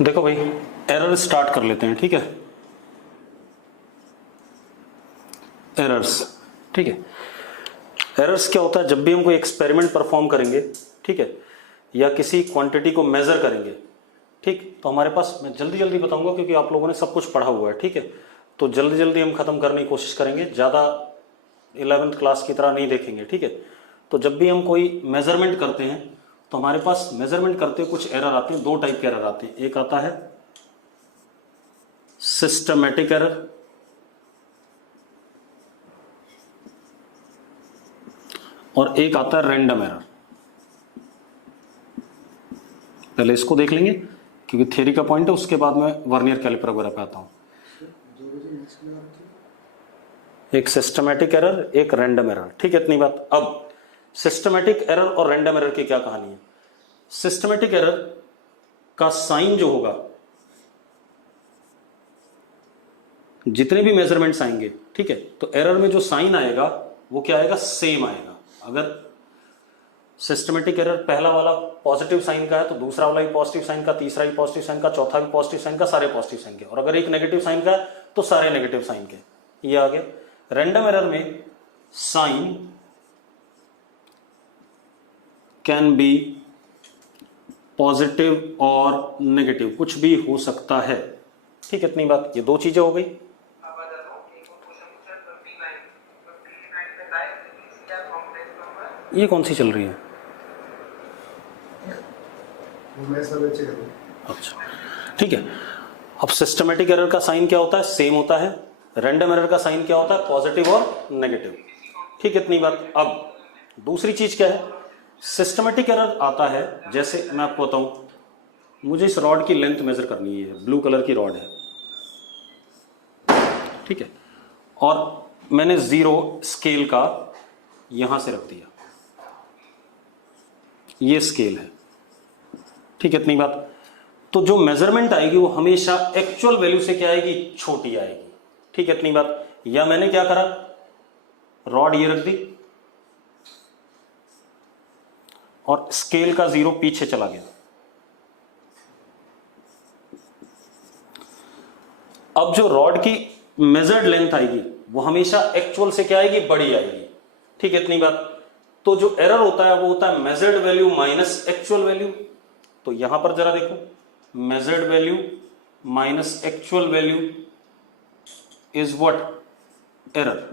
देखो भाई, error start कर लेते हैं। ठीक है, एरर्स। ठीक है, एरर्स क्या होता है? जब भी हम कोई एक्सपेरिमेंट परफॉर्म करेंगे, ठीक है, या किसी क्वांटिटी को मेजर करेंगे, ठीक, तो हमारे पास, मैं जल्दी जल्दी बताऊंगा क्योंकि आप लोगों ने सब कुछ पढ़ा हुआ है। ठीक है, तो जल्दी जल्दी हम खत्म करने की कोशिश करेंगे, ज़्यादा 11th क्लास की तरह नहीं देखेंगे। ठीक है, तो जब भी हम कोई मेजरमेंट करते हैं तो हमारे पास मेजरमेंट करते हुए कुछ एरर आते हैं। दो टाइप के एरर आते हैं, एक आता है सिस्टमैटिक एरर और एक आता है रैंडम एरर। पहले इसको देख लेंगे क्योंकि थ्योरी का पॉइंट है, उसके बाद मैं वर्नियर कैलिपर वगैरह पे आता हूं। एक सिस्टमैटिक एरर, एक रैंडम एरर। ठीक है, इतनी बात। अब सिस्टमैटिक एरर और रैंडम एरर की क्या कहानी है? सिस्टमैटिक एरर का साइन जो होगा, जितने भी मेजरमेंट्स आएंगे, ठीक है, तो एरर में जो साइन आएगा वो क्या आएगा? सेम आएगा। अगर सिस्टमैटिक एरर पहला वाला पॉजिटिव साइन का है तो दूसरा वाला भी पॉजिटिव साइन का, तीसरा भी पॉजिटिव साइन का, चौथा भी पॉजिटिव साइन का, सारे पॉजिटिव साइन के। और अगर एक नेगेटिव साइन का है तो सारे नेगेटिव साइन के। ये आ गया। रैंडम एरर में साइन कैन बी पॉजिटिव और नेगेटिव, कुछ भी हो सकता है। ठीक, इतनी बात। ये दो चीजें हो गई। ये कौन सी चल रही है? अच्छा, ठीक है। अब सिस्टमैटिक एरर का साइन क्या होता है? सेम होता है। रैंडम एरर का साइन क्या होता है? पॉजिटिव और नेगेटिव। ठीक, इतनी बात। अब दूसरी चीज क्या है? सिस्टमैटिक एरर आता है, जैसे मैं आपको बताऊं, मुझे इस रॉड की लेंथ मेजर करनी है, ब्लू कलर की रॉड है, ठीक है, और मैंने 0 स्केल का यहां से रख दिया, ये स्केल है। ठीक है, इतनी बात। तो जो मेजरमेंट आएगी वो हमेशा एक्चुअल वैल्यू से क्या आएगी? छोटी आएगी। ठीक है, इतनी बात। या मैंने क्या करा, रॉड ये रख दी और स्केल का 0 पीछे चला गया। अब जो रॉड की मेजर्ड लेंथ आएगी वो हमेशा एक्चुअल से क्या आएगी? बड़ी आएगी। ठीक है, इतनी बात। तो जो एरर होता है वो होता है measured value minus actual value. तो यहां पर जरा देखो, measured value minus actual value is what? Error.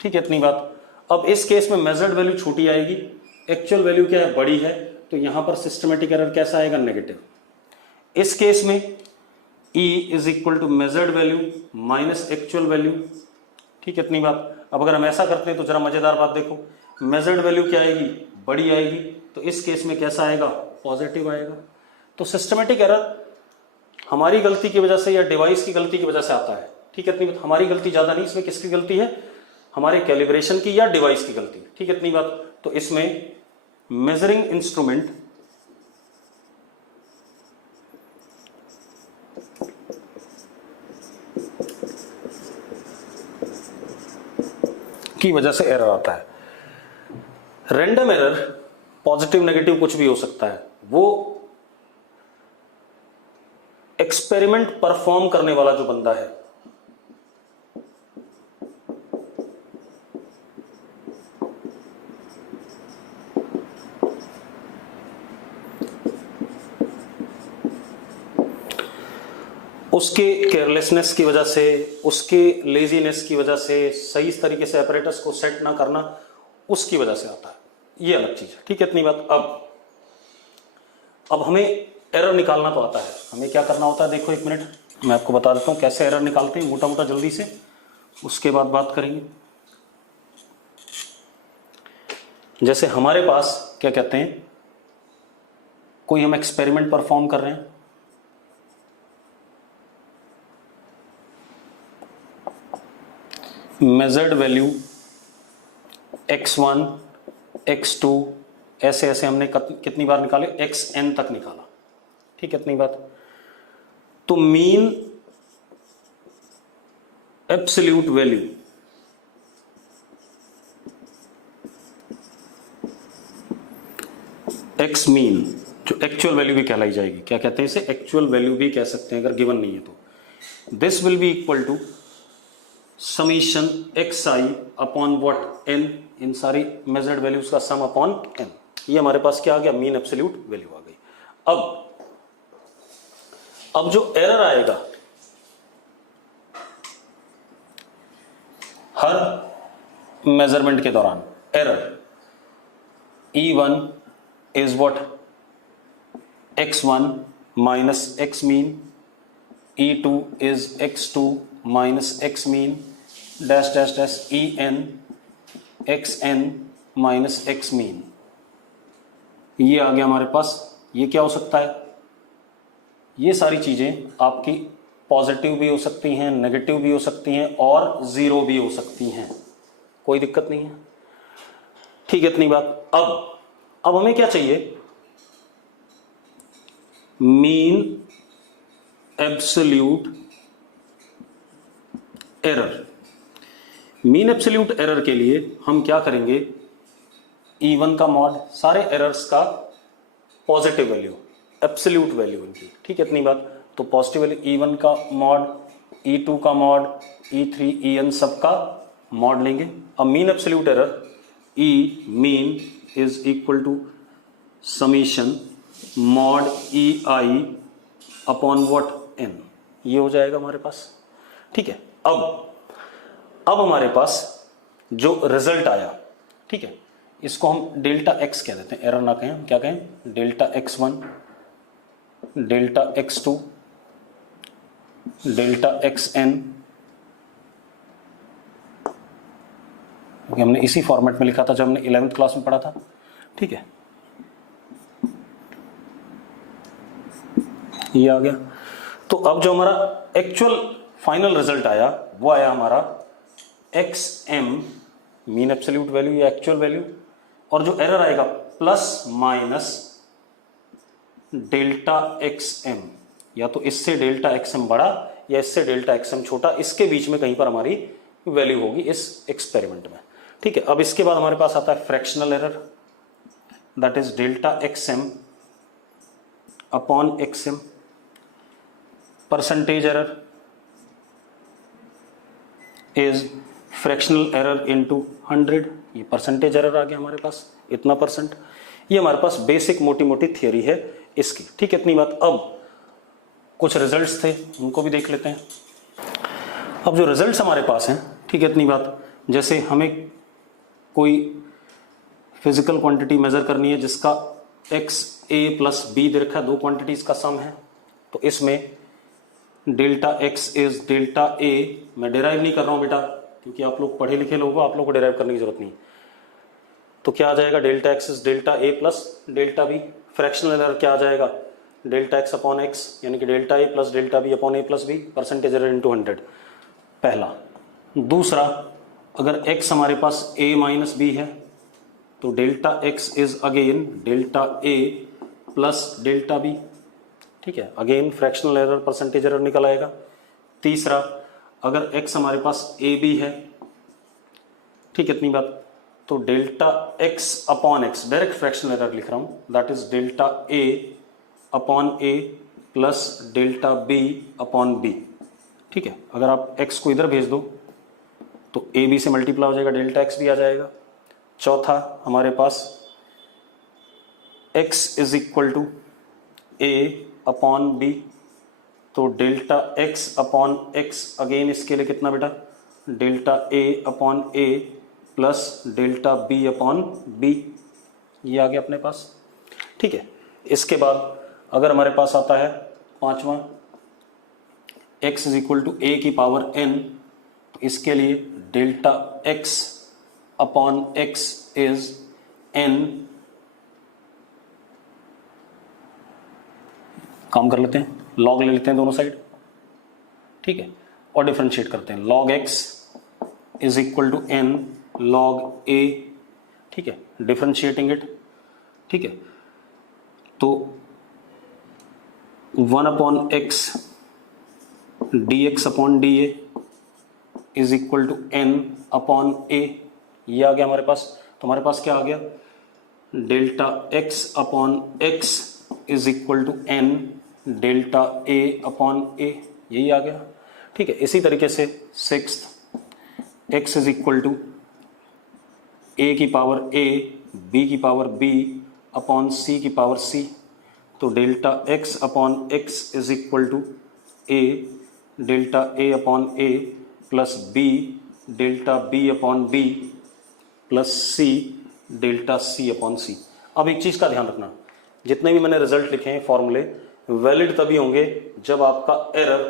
ठीक है, इतनी बात। अब इस केस में मेजर्ड वैल्यू छोटी आएगी, एक्चुअल वैल्यू क्या है? बड़ी है, तो यहां पर सिस्टमैटिक एरर कैसा आएगा? नेगेटिव। इस केस में E is equal to measured value minus actual value. ठीक है, इतनी बात। अब अगर हम ऐसा करते हैं तो जरा मजेदार बात देखो, मेजर्ड वैल्यू क्या आएगी? बड़ी आएगी, तो इस केस में कैसा आएगा? पॉजिटिव आएगा। तो सिस्टमैटिक एरर हमारी गलती की वजह से या डिवाइस की गलती की वजह से आता है। ठीक है, इतनी बात। हमारी गलती ज्यादा नहीं, इसमें किसकी गलती है? हमारे कैलिब्रेशन की या डिवाइस की गलती। ठीक है, इतनी बात। तो इसमें मेजरिंग इंस्ट्रूमेंट की वजह से एरर आता है। रैंडम एरर पॉजिटिव नेगेटिव कुछ भी हो सकता है, वो एक्सपेरिमेंट परफॉर्म करने वाला जो बंदा है, उसके केयरलेसनेस की वजह से, उसके लेजीनेस की वजह से, सही तरीके से apparatus को सेट ना करना, उसकी वजह से आता है। ये अलग चीज है। ठीक है, इतनी बात। अब हमें एरर निकालना तो आता है। हमें क्या करना होता है? देखो, एक मिनट मैं आपको बता देता हूं कैसे एरर निकालते हैं, मोटा मोटा जल्दी से, उसके बाद बात करेंगे। जैसे हमारे पास क्या कहते हैं, कोई हम एक्सपेरिमेंट परफॉर्म कर रहे हैं, मेजर्ड वैल्यू x1 x2 ऐसे ऐसे हमने कितनी बार निकाले? xn तक निकाला। ठीक है, इतनी बात। तो mean absolute value x mean जो एक्चुअल वैल्यू भी कहलाई जाएगी, क्या कहते हैं इसे, एक्चुअल वैल्यू भी कह सकते हैं अगर गिवन नहीं है तो। This will be equal to summation x i upon what n, इन सारी मेजर्ड वैल्यूज का सम अपॉन एन। ये हमारे पास क्या आ गया, मीन एब्सोल्यूट वैल्यू आ गई। अब जो एरर आएगा हर मेजरमेंट के दौरान, error E1 is what, x1 minus x mean, E2 is x2 minus x mean, dash dash dash En xn minus x mean. ये आ गया हमारे पास। ये क्या हो सकता है, ये सारी चीजें आपकी पॉजिटिव भी हो सकती हैं, नेगेटिव भी हो सकती हैं और जीरो भी हो सकती हैं, कोई दिक्कत नहीं है, ठीक है, इतनी बात। अब हमें क्या चाहिए, mean absolute error. Mean absolute error के लिए हम क्या करेंगे, E1 का मॉड, सारे एरर्स का पॉजिटिव वैल्यू, एब्सोल्यूट वैल्यू इनकी, ठीक है, इतनी बात। तो पॉजिटिव वैल्यू E1 का मॉड, E2 का मॉड, E3 En सब का मॉड लेंगे। अब mean absolute error E mean is equal to summation mod EI upon what n, ये हो जाएगा हमारे पास, ठीक है। अब हमारे पास जो रिजल्ट आया, ठीक है, इसको हम डेल्टा x कह देते हैं, एरर ना कहें, हम क्या कहें, delta x1, delta x2, delta xn, क्योंकि हमने इसी फॉर्मेट में लिखा था जब हमने 11th क्लास में पढ़ा था, ठीक है, ये आ गया। तो अब जो हमारा एक्चुअल फाइनल रिजल्ट आया वो आया हमारा xm, मीन एब्सोल्यूट वैल्यू या एक्चुअल वैल्यू, और जो एरर आएगा प्लस माइनस डेल्टा xm, या तो इससे डेल्टा xm बड़ा या इससे डेल्टा xm छोटा, इसके बीच में कहीं पर हमारी वैल्यू होगी इस एक्सपेरिमेंट में, ठीक है। अब इसके बाद हमारे पास आता है fractional error, that is delta xm upon xm। Percentage error is fractional error into 100, ये परसेंटेज एरर आ गया हमारे पास, इतना परसेंट। ये हमारे पास बेसिक मोटी मोटी थियरी है इसकी, ठीक है, इतनी बात। अब कुछ रिजल्ट्स थे, उनको भी देख लेते हैं। अब जो रिजल्ट्स हमारे पास हैं, ठीक है, इतनी बात, जैसे हमें कोई फिजिकल क्वांटिटी मेजर करनी है जिसका XA प्लस B दे रखा है, दो क्वांटिटीज का सम है, तो इसमें delta x is delta A, मैं डिराइव नहीं कर रहा हूं बेटा क्योंकि आप लोग पढ़े लिखे लोग हो, आप लोग को डिराइव करने की जरूरत नहीं। तो क्या आ जाएगा, delta x is delta A plus delta B। Fractional error क्या आ जाएगा, डेल्टा x अपॉन x, यानी कि delta A plus delta B upon A plus B, percentage error into 100, पहला। दूसरा, अगर x हमारे पास A माइनस B है तो delta x is again delta A plus delta B, ठीक है, again fractional error, percentage error निकल आएगा। तीसरा, अगर x हमारे पास AB है, ठीक है, इतनी बात, तो delta x upon x, direct fractional error लिख रहा हूं, that is delta A upon A plus delta B upon B, ठीक है। अगर आप x को इधर भेज दो तो AB से मल्टीप्लाई हो जाएगा, डेल्टा x भी आ जाएगा। चौथा, हमारे पास x is equal to A upon B, तो delta x upon x, again इसके लिए कितना बेटा, delta A upon A plus delta B upon B, ये आ गया अपने पास, ठीक है। इसके बाद अगर हमारे पास आता है पांचवा, x is equal to A की पावर n, तो इसके लिए delta x upon x is n, काम कर लेते हैं, लॉग ले लेते हैं दोनों साइड, ठीक है, और डिफरेंशिएट करते हैं, log x is equal to n log a, ठीक है, डिफरेंशिएटिंग इट, ठीक है, तो 1 upon x dx upon dA is equal to n upon a, ये आ गया हमारे पास। तो हमारे पास क्या आ गया, delta x upon x is equal to n delta a upon a, यही आ गया। ठीक है, इसी तरीके से sixth x is equal to a की पावर a, b की पावर b अपॉन c की पावर c, तो delta x upon x is equal to a delta a upon a plus b delta b upon b plus c delta c upon c। अब एक चीज का ध्यान रखना, जितने भी मैंने रिजल्ट लिखे हैं फॉर्मूले वैलिड तभी होंगे जब आपका एरर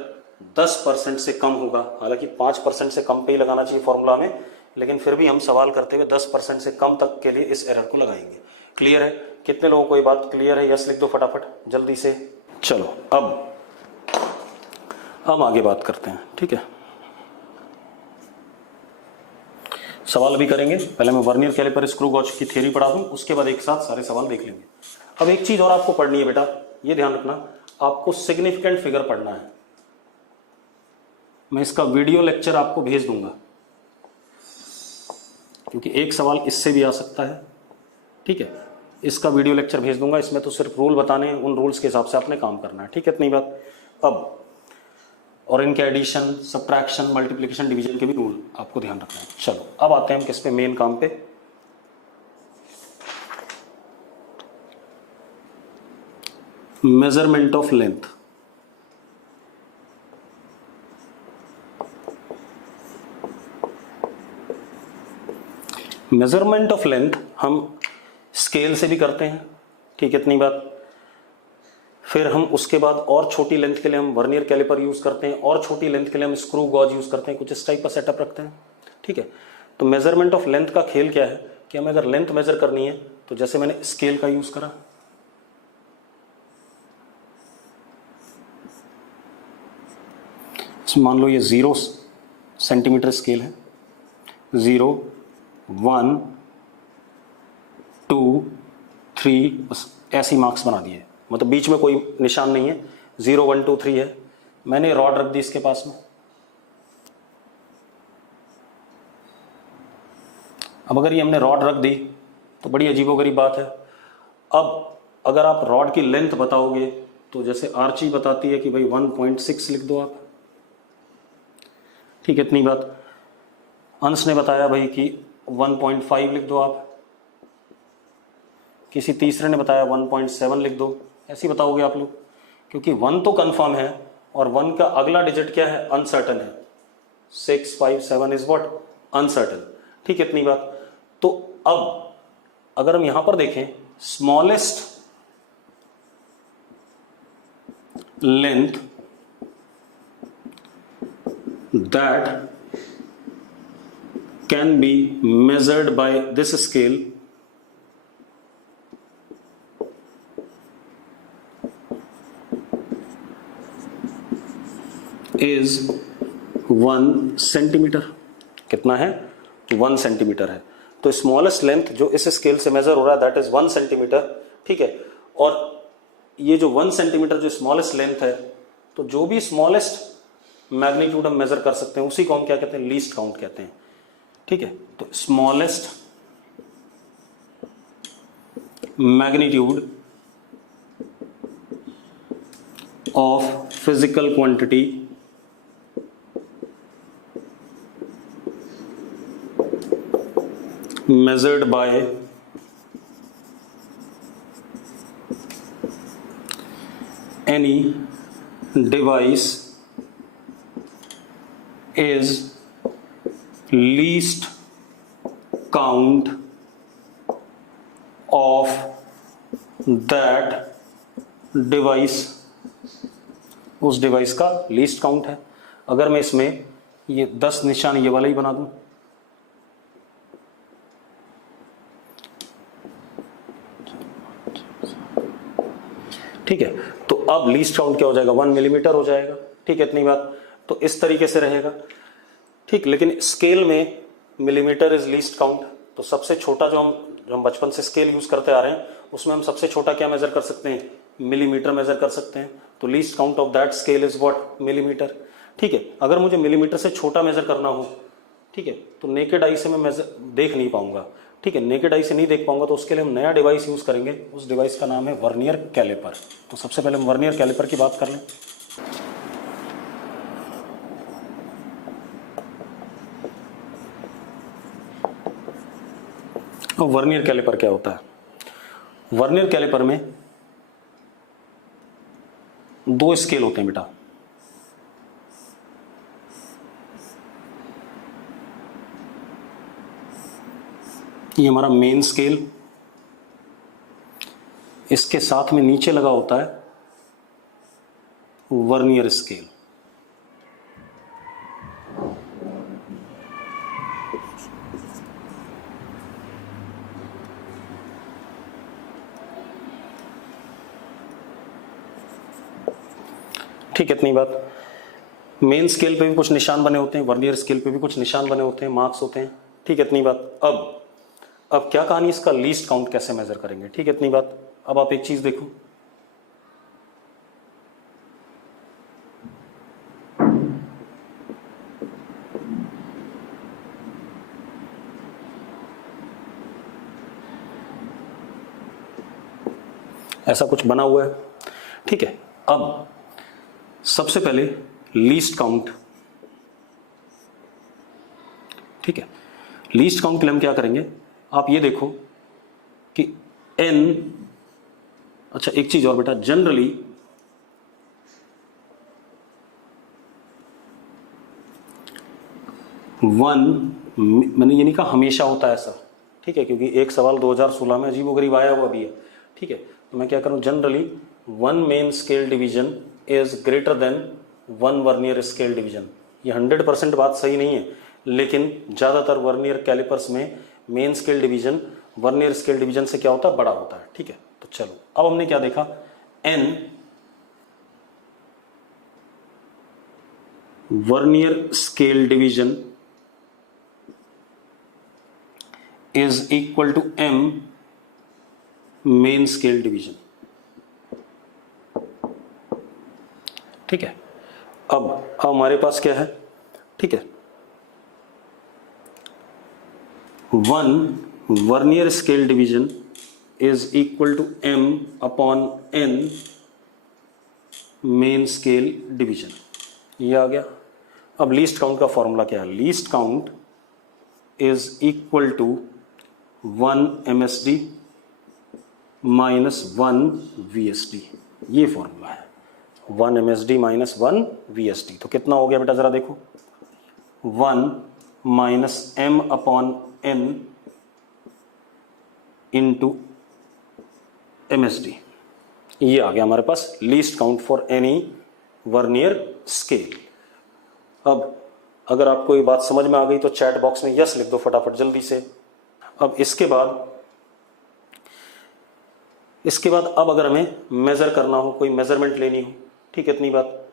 10% से कम होगा। हालांकि 5% से कम पे ही लगाना चाहिए फॉर्मूला में, लेकिन फिर भी हम सवाल करते हुए 10% से कम तक के लिए इस एरर को लगाएंगे। क्लियर है? कितने लोगों को ये बात क्लियर है? यस लिख दो फटाफट जल्दी से। चलो अब हम आगे बात करते हैं। ठीक है, सवाल भी करेंगे। पहले मैं वर्नियर कैलिपर स्क्रू गॉज की थ्योरी पढ़ा दूं, उसके बाद एक साथ सारे सवाल देख लेंगे। अब एक चीज और आपको पढ़नी है बेटा, ये ध्यान रखना, आपको सिग्निफिकेंट फिगर पढ़ना है। मैं इसका वीडियो लेक्चर आपको भेज दूंगा, क्योंकि एक सवाल इससे भी आ सकता है। ठीक है, इसका वीडियो लेक्चर भेज दूंगा। इसमें तो सिर्फ रूल बताने हैं, उन रूल्स के हिसाब से आपने काम करना है। ठीक है, इतनी बात। अब और इनके एडिशन, सब्ट्रैक्शन, मल्टीप्लिकेशन, डिवीजन के भी रूल आपको ध्यान रखना है। चलो अब आते हैं हम किस पे, मेन काम पे। Measurement of length. Measurement of length हम स्केल से भी करते हैं। ठीक है, इतनी बात। फिर हम उसके बाद और छोटी लेंथ के लिए हम वर्नियर कैलिपर यूज करते हैं, और छोटी लेंथ के लिए हम स्क्रू गॉज यूज करते हैं। कुछ इस टाइप का सेटअप रखते हैं। ठीक है, तो मेजरमेंट ऑफ लेंथ का खेल क्या है कि हमें अगर लेंथ मेजर करनी है तो जैसे मैंने स्केल का यूज करा, मान लो ये 0 सेंटीमीटर स्केल है, 0, 1, 2, 3, बस ऐसी मार्क्स बना दिए, मतलब बीच में कोई निशान नहीं है। 0, 1, 2, 3 है। मैंने रॉड रख दी इसके पास में। अब अगर ये हमने रॉड रख दी तो बड़ी अजीबोगरीब बात है। अब अगर आप रॉड की लेंथ बताओगे तो जैसे आर्ची बताती है कि भाई 1.6 लिख दो आप। ठीक है, इतनी बात। अंश ने बताया भाई कि 1.5 लिख दो आप। किसी तीसरे ने बताया 1.7 लिख दो। ऐसे ही बताओगे आप लोग, क्योंकि 1 तो कंफर्म है और 1 का अगला डिजिट क्या है? अनसर्टन है। 6, 5, 7 इज व्हाट? अनसर्टन। ठीक है, इतनी बात। तो अब अगर हम यहां पर देखें, smallest length that can be measured by this scale is 1 centimetre. कितना है? 1 सेंटीमीटर है। तो स्मॉलेस्ट लेंथ जो इस स्केल से मेजर हो रहा है दैट इज 1 सेंटीमीटर। ठीक है, और ये जो 1 सेंटीमीटर जो स्मॉलेस्ट लेंथ है, तो जो भी स्मॉलेस्ट मैग्नीट्यूड हम मेजर कर सकते हैं उसी को हम क्या कहते हैं? लीस्ट काउंट कहते हैं। ठीक है, तो smallest magnitude of physical quantity measured by any device is least count of that device, उस डिवाइस का लीस्ट काउंट है। अगर मैं इसमें ये 10 निशान ये वाला ही बना दूं, ठीक है, तो अब लीस्ट काउंट क्या हो जाएगा? 1 मिलीमीटर हो जाएगा। ठीक है, इतनी बात। तो इस तरीके से रहेगा। ठीक, लेकिन स्केल में मिलीमीटर इज लीस्ट काउंट। तो सबसे छोटा जो हम बचपन से स्केल यूज करते आ रहे हैं उसमें हम सबसे छोटा क्या मेजर कर सकते हैं? मिलीमीटर मेजर कर सकते हैं। तो least count of that scale is what? Millimetre. ठीक है, अगर मुझे मिलीमीटर से छोटा मेजर करना हो, ठीक है, तो नेकेड आई से मैं मेजर देख नहीं पाऊंगा। ठीक है, नेकेड आई से नहीं देख पाऊंगा तो उसके लिए हम नया डिवाइस यूज करेंगे। उस डिवाइस का नाम है वर्नियर कैलिपर। तो सबसे पहले हम वर्नियर कैलिपर की बात कर लें। वर्नियर कैलिपर क्या होता है? वर्नियर कैलिपर में दो स्केल होते हैं बेटा। ये हमारा मेन स्केल, इसके साथ में नीचे लगा होता है वर्नियर स्केल। ठीक है, इतनी बात। मेन स्केल पे भी कुछ निशान बने होते हैं, वर्नियर स्केल पे भी कुछ निशान बने होते हैं, मार्क्स होते हैं। ठीक है, इतनी बात। अब क्या कहानी, इसका लीस्ट काउंट कैसे मेजर करेंगे? ठीक है, इतनी बात। अब आप एक चीज देखो, ऐसा कुछ बना हुआ है। ठीक है, अब सबसे पहले लीस्ट काउंट। ठीक है, लीस्ट काउंट के लिए हम क्या करेंगे, आप ये देखो कि n, अच्छा एक चीज और बेटा, जनरली मैंने ये नहीं कहा हमेशा होता है ऐसा। ठीक है, क्योंकि एक सवाल 2016 में अजीबोगरीब आया हुआ भी है। ठीक है, तो मैं क्या करूं, generally 1 main scale division is greater than 1 vernier scale division. ये 100% बात सही नहीं है, लेकिन ज्यादातर वर्नियर कैलिपर्स में main scale division vernier scale division से क्या होता है, बड़ा होता है। ठीक है, तो चलो अब हमने क्या देखा, n vernier scale division is equal to m main scale division. ठीक है, अब हमारे पास क्या है, ठीक है, 1 vernier scale division is equal to m upon n main scale division. ये आ गया। अब लीस्ट काउंट का फॉर्मूला क्या है, least count is equal to 1 MSD minus 1 VSD। ये फॉर्मूला है, 1 MSD माइनस 1 VSD। तो कितना हो गया बेटा, जरा देखो, 1 minus m upon n into MSD। ये आ गया हमारे पास least count for any vernier scale. अब अगर आपको ये बात समझ में आ गई तो चैट बॉक्स में यस लिख दो फटाफट जल्दी से। अब इसके बाद अब अगर हमें मेजर करना हो, कोई मेजरमेंट लेनी हो, ठीक है, इतनी बात,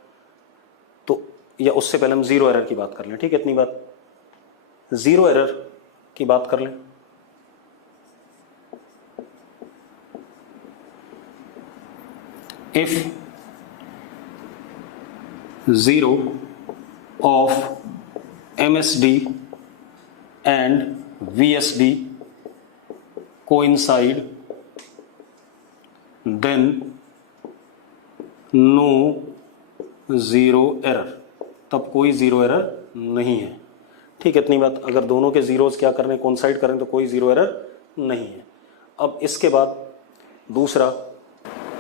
तो या उससे पहले हम जीरो एरर की बात कर लें। ठीक है, इतनी बात, जीरो एरर की बात कर लें। If zero of MSD and VSD coincide, then no zero error, तब कोई जीरो एरर नहीं है। ठीक है, इतनी बात। अगर दोनों के जीरोस क्या कर रहे हैं, कोइंसाइड कर रहे हैं, तो कोई जीरो एरर नहीं है। अब इसके बाद दूसरा,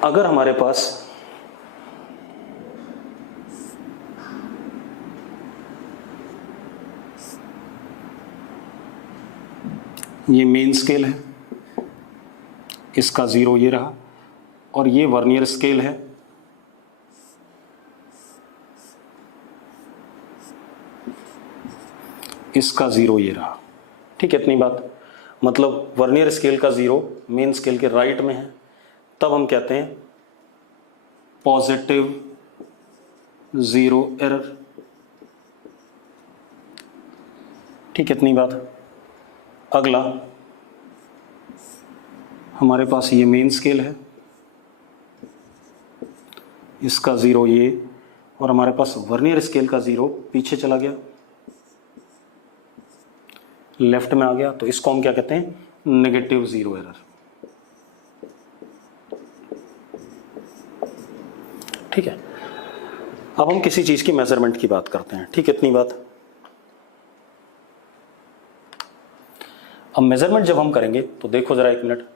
अगर हमारे पास ये मेन स्केल है, इसका जीरो ये रहा, और ये वर्नियर स्केल है, इसका जीरो ये रहा। ठीक है, इतनी बात। मतलब वर्नियर स्केल का जीरो मेन स्केल के राइट में है, तब हम कहते हैं पॉजिटिव जीरो एरर। ठीक है, इतनी बात। अगला हमारे पास ये मेन स्केल है, इसका जीरो ये, और हमारे पास वर्नियर स्केल का जीरो पीछे चला गया, लेफ्ट में आ गया, तो इसको हम क्या कहते हैं, नेगेटिव जीरो एरर। ठीक है, अब हम किसी चीज की मेजरमेंट की बात करते हैं। ठीक है, इतनी बात। अब मेजरमेंट जब हम करेंगे तो देखो जरा एक मिनट,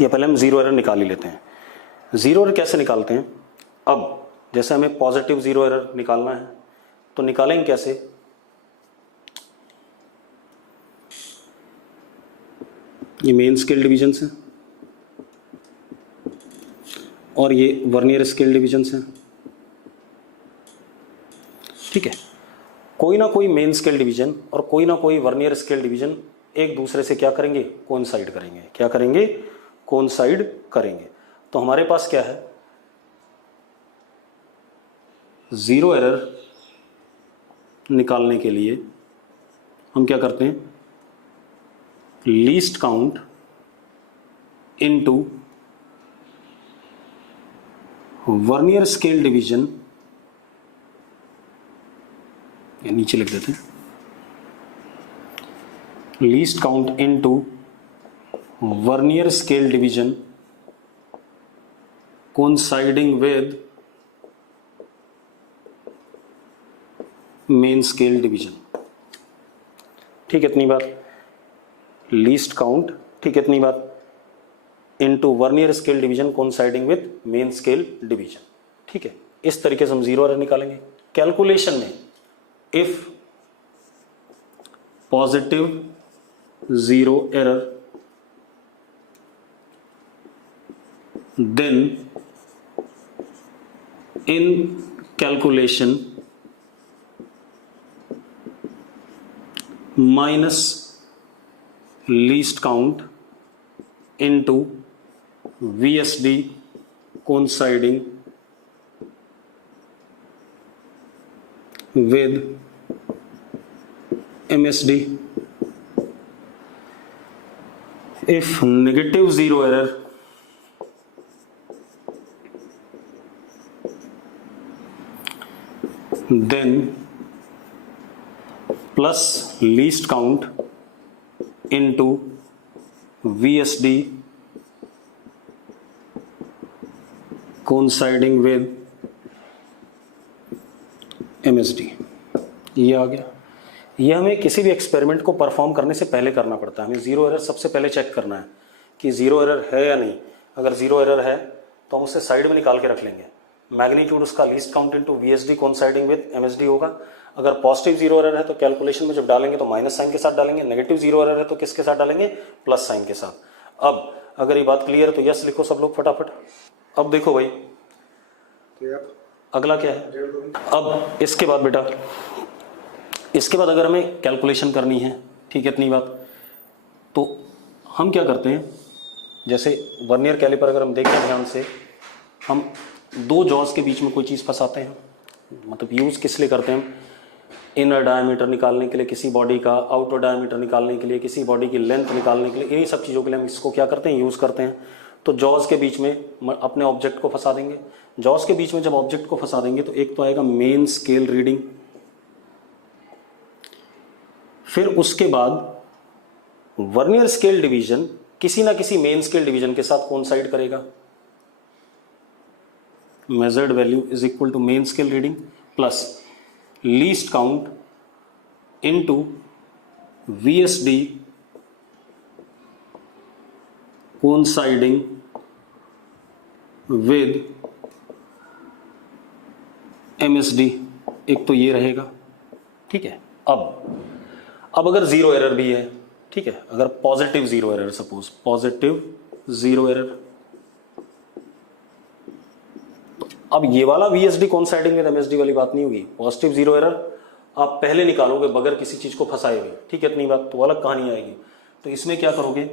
ये पहले हम जीरो एरर निकाल ही लेते हैं। जीरो एरर कैसे निकालते हैं? अब जैसे हमें पॉजिटिव जीरो एरर निकालना है तो निकालेंगे कैसे? ये मेन स्केल डिवीजन है और ये वर्नियर स्केल डिवीजन है। ठीक है, कोई ना कोई मेन स्केल डिवीजन और कोई ना कोई वर्नियर स्केल डिवीजन एक दूसरे से क्या करेंगे? कोइंसाइड करेंगे। क्या करेंगे? कोइंसाइड करेंगे। तो हमारे पास क्या है? जीरो एरर निकालने के लिए हम क्या करते हैं? Least count into vernier scale division, ये नीचे लिख देते हैं, least count into vernier scale division coinciding with main scale division. ठीक है, इतनी बात। लीस्ट काउंट, ठीक है, इतनी बात, into vernier scale division coinciding with main scale division. ठीक है, इस तरीके से हम जीरो एरर निकालेंगे। कैलकुलेशन में if positive zero error then in calculation minus least count into VSD coinciding with MSD. If negative zero error then plus least count into VSD coinciding with MSD। ये आ गया। ये हमें किसी भी experiment को परफॉर्म करने से पहले करना पड़ता है। हमें जीरो एरर सबसे पहले चेक करना है कि जीरो एरर है या नहीं। अगर जीरो एरर है तो हम उसे साइड में निकाल के रख लेंगे। मैग्नीट्यूड उसका least count into VSD coinciding with MSD होगा। अगर पॉजिटिव जीरो एरर है तो कैलकुलेशन में जब डालेंगे तो माइनस साइन के साथ डालेंगे। नेगेटिव जीरो एरर है तो किसके साथ डालेंगे? प्लस साइन के साथ। अब अगर ये बात क्लियर है तो यस लिखो सब लोग फटाफट। अब देखो भाई अगला क्या है। अब इसके बाद बेटा, इसके बाद अगर हमें कैलकुलेशन करनी है, ठीक है, इतनी बात, तो हम क्या करते हैं? जैसे वर्नियर कैलिपर अगर हम देखें ध्यान से, हम दो जॉज के बीच में कोई चीज़ फंसाते हैं। मतलब यूज़ किस लिए करते हैं हम? इनर डायमीटर निकालने के लिए किसी बॉडी का, आउटर डायमीटर निकालने के लिए किसी बॉडी की लेंथ निकालने के लिए, इन्हीं सब चीज़ों के लिए हम इसको क्या करते हैं? यूज़ करते हैं। तो जॉज के बीच में अपने ऑब्जेक्ट को फंसा देंगे। जॉज के बीच में जब ऑब्जेक्ट को फंसा देंगे तो एक तो आएगा मेन स्केल रीडिंग, फिर उसके बाद वर्नियर स्केल डिवीजन किसी ना किसी मेन स्केल डिवीजन के साथ कोइंसाइड करेगा। Measured value is equal to main scale reading plus least count into VSD coinciding with MSD। एक तो ये रहेगा। ठीक है, अब अगर जीरो एरर भी है, ठीक है, अगर positive zero error, suppose positive zero error, अब ये वाला VSD कोइंसाइडिंग विद MSD वाली बात नहीं होगी। पॉजिटिव जीरो एरर आप पहले निकालोगे बगैर किसी चीज को फंसाए हुए, ठीक है, इतनी बात, तो अलग कहानी आएगी। तो इसमें क्या करोगे?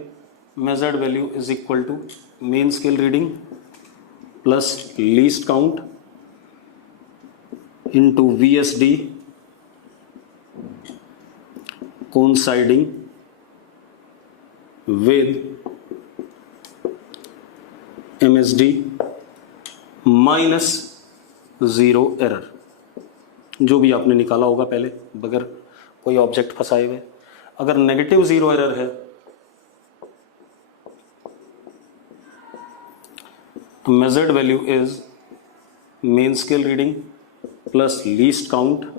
Measured value is equal to main scale reading plus least count into VSD coinciding with MSD minus zero error, जो भी आपने निकाला होगा पहले बगैर कोई ऑब्जेक्ट फंसाए हुए। अगर नेगेटिव जीरो एरर है तो measured value is main scale reading plus least count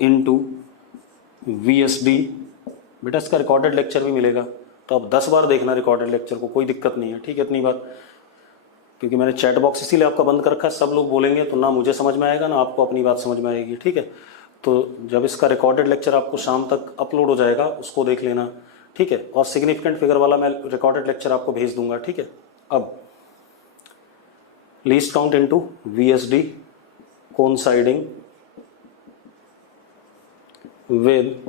into VSD। बेटा इसका रिकॉर्डेड लेक्चर भी मिलेगा, तो आप 10 बार देखना रिकॉर्डेड लेक्चर को, कोई दिक्कत नहीं है, ठीक है। इतनी बात, क्योंकि मैंने चैट बॉक्स इसीलिए आपका बंद कर रखा है, सब लोग बोलेंगे तो ना मुझे समझ में आएगा ना आपको अपनी बात समझ में आएगी, ठीक है। तो जब इसका रिकॉर्डेड लेक्चर आपको शाम तक अपलोड हो जाएगा उसको देख लेना, ठीक है। और सिग्निफिकेंट फिगर वाला मैं रिकॉर्डेड लेक्चर आपको भेज दूंगा, ठीक है। अब least count into VSD coinciding with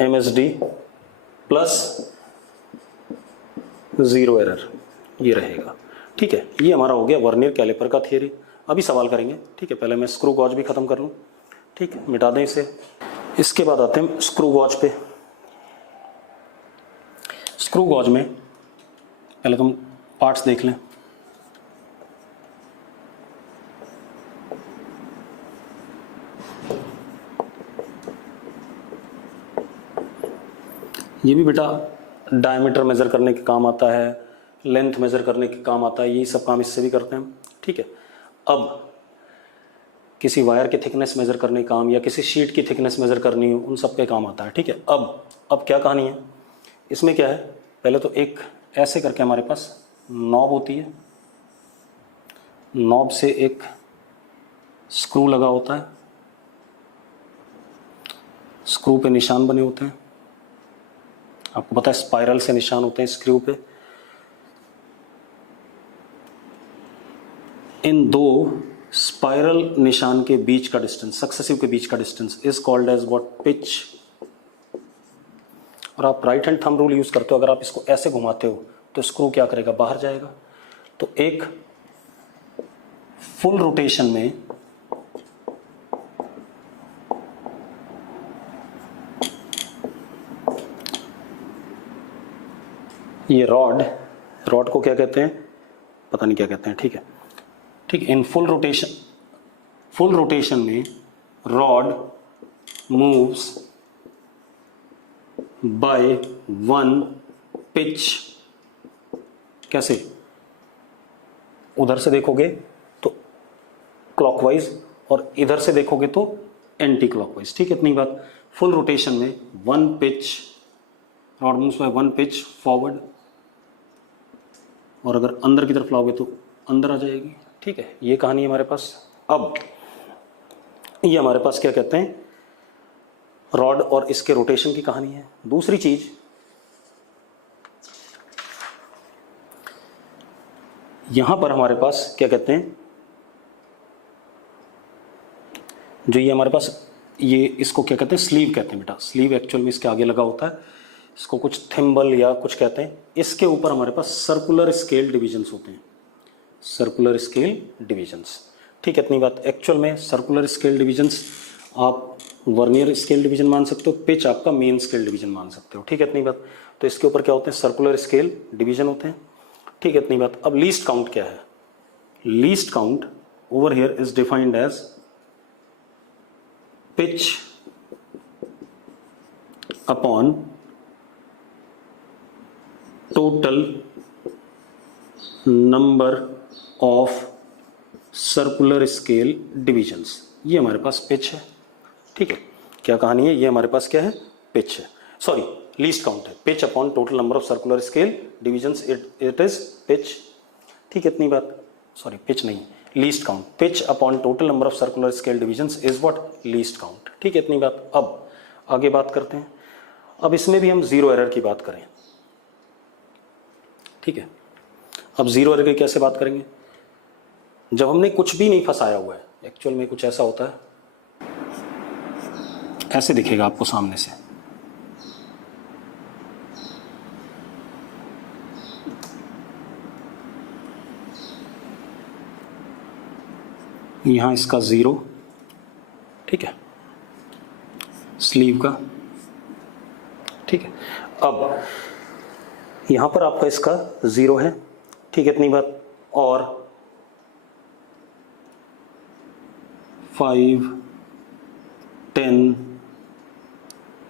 MSD plus 0 error, ये रहेगा, ठीक है। ये हमारा हो गया वर्नियर कैलिपर का थियरी। अभी सवाल करेंगे, ठीक है। पहले मैं स्क्रू गॉज भी खत्म कर लूँ, ठीक है, मिटा दें इसे। इसके बाद आते हैं स्क्रू गॉज पे। स्क्रू गॉज में पहले तुम पार्ट्स देख लें। ये भी बेटा डायमीटर मेजर करने के काम आता है, लेंथ मेजर करने के काम आता है, यही सब काम इससे भी करते हैं, ठीक है। अब किसी वायर की थिकनेस मेजर करने का काम या किसी शीट की थिकनेस मेजर करनी हो, उन सब पे काम आता है, ठीक है। अब क्या कहानी है इसमें, क्या है, पहले तो एक ऐसे करके हमारे पास नॉब होती है, नॉब से एक स्क्रू लगा होता है, स्क्रू पे निशान बने होते हैं, आपको पता है स्पाइरल से निशान होते हैं स्क्रू पे। इन दो स्पाइरल निशान के बीच का डिस्टेंस, सक्सेसिव के बीच का distance is called as what, pitch. और आप right hand thumb rule use करते हो, अगर आप इसको ऐसे घुमाते हो तो स्क्रू क्या करेगा, बाहर जाएगा। तो एक फुल रोटेशन में ये रॉड को क्या कहते हैं, पता नहीं क्या कहते हैं, ठीक है, ठीक। इन फुल रोटेशन में रॉड मूव्स बाय 1 पिच। कैसे, उधर से देखोगे तो क्लॉकवाइज और इधर से देखोगे तो एंटी क्लॉकवाइज, ठीक है। इतनी बात। फुल रोटेशन में 1 pitch, rod moves bye 1 pitch forward, और अगर अंदर की तरफ लाओगे तो अंदर आ जाएगी, ठीक है। ये कहानी है हमारे पास। अब ये हमारे पास क्या कहते हैं, रॉड और इसके रोटेशन की कहानी है। दूसरी चीज, यहां पर हमारे पास क्या कहते हैं, जो ये हमारे पास, ये इसको क्या कहते हैं, स्लीव कहते हैं बेटा। स्लीव एक्चुअल में इसके आगे लगा होता है, इसको कुछ थिम्बल या कुछ कहते हैं। इसके ऊपर हमारे पास सर्कुलर स्केल डिविजन्स होते हैं, सर्कुलर स्केल डिविजन्स, ठीक है। इतनी बात। एक्चुअल में सर्कुलर स्केल डिविजन्स आप वर्नियर स्केल डिवीजन मान सकते हो, पिच आपका मेन स्केल डिवीजन मान सकते हो, ठीक है। इतनी बात। तो इसके ऊपर क्या होते हैं, सर्कुलर स्केल डिवीजन होते हैं, ठीक है। इतनी बात। अब लीस्ट काउंट क्या है, least count over here is defined as pitch upon total number of circular scale divisions. ये हमारे पास पिच है, ठीक है। क्या कहानी है, ये हमारे पास क्या है, पिच है, सॉरी लीस्ट काउंट है। Pitch upon total number of circular scale divisions, it is pitch, ठीक है। इतनी बात। सॉरी पिच नहीं, least count. Pitch upon total number of circular scale divisions is what, least count, ठीक है। इतनी बात। अब आगे बात करते हैं। अब इसमें भी हम जीरो एरर की बात करें, ठीक है। अब जीरो एरर की कैसे बात करेंगे, जब हमने कुछ भी नहीं फंसाया हुआ है। एक्चुअल में कुछ ऐसा होता है, ऐसे दिखेगा आपको सामने से, यहां इसका 0, ठीक है, स्लीव का, ठीक है। अब यहां पर आपका इसका 0 है, ठीक है। इतनी बात। और 5, 10,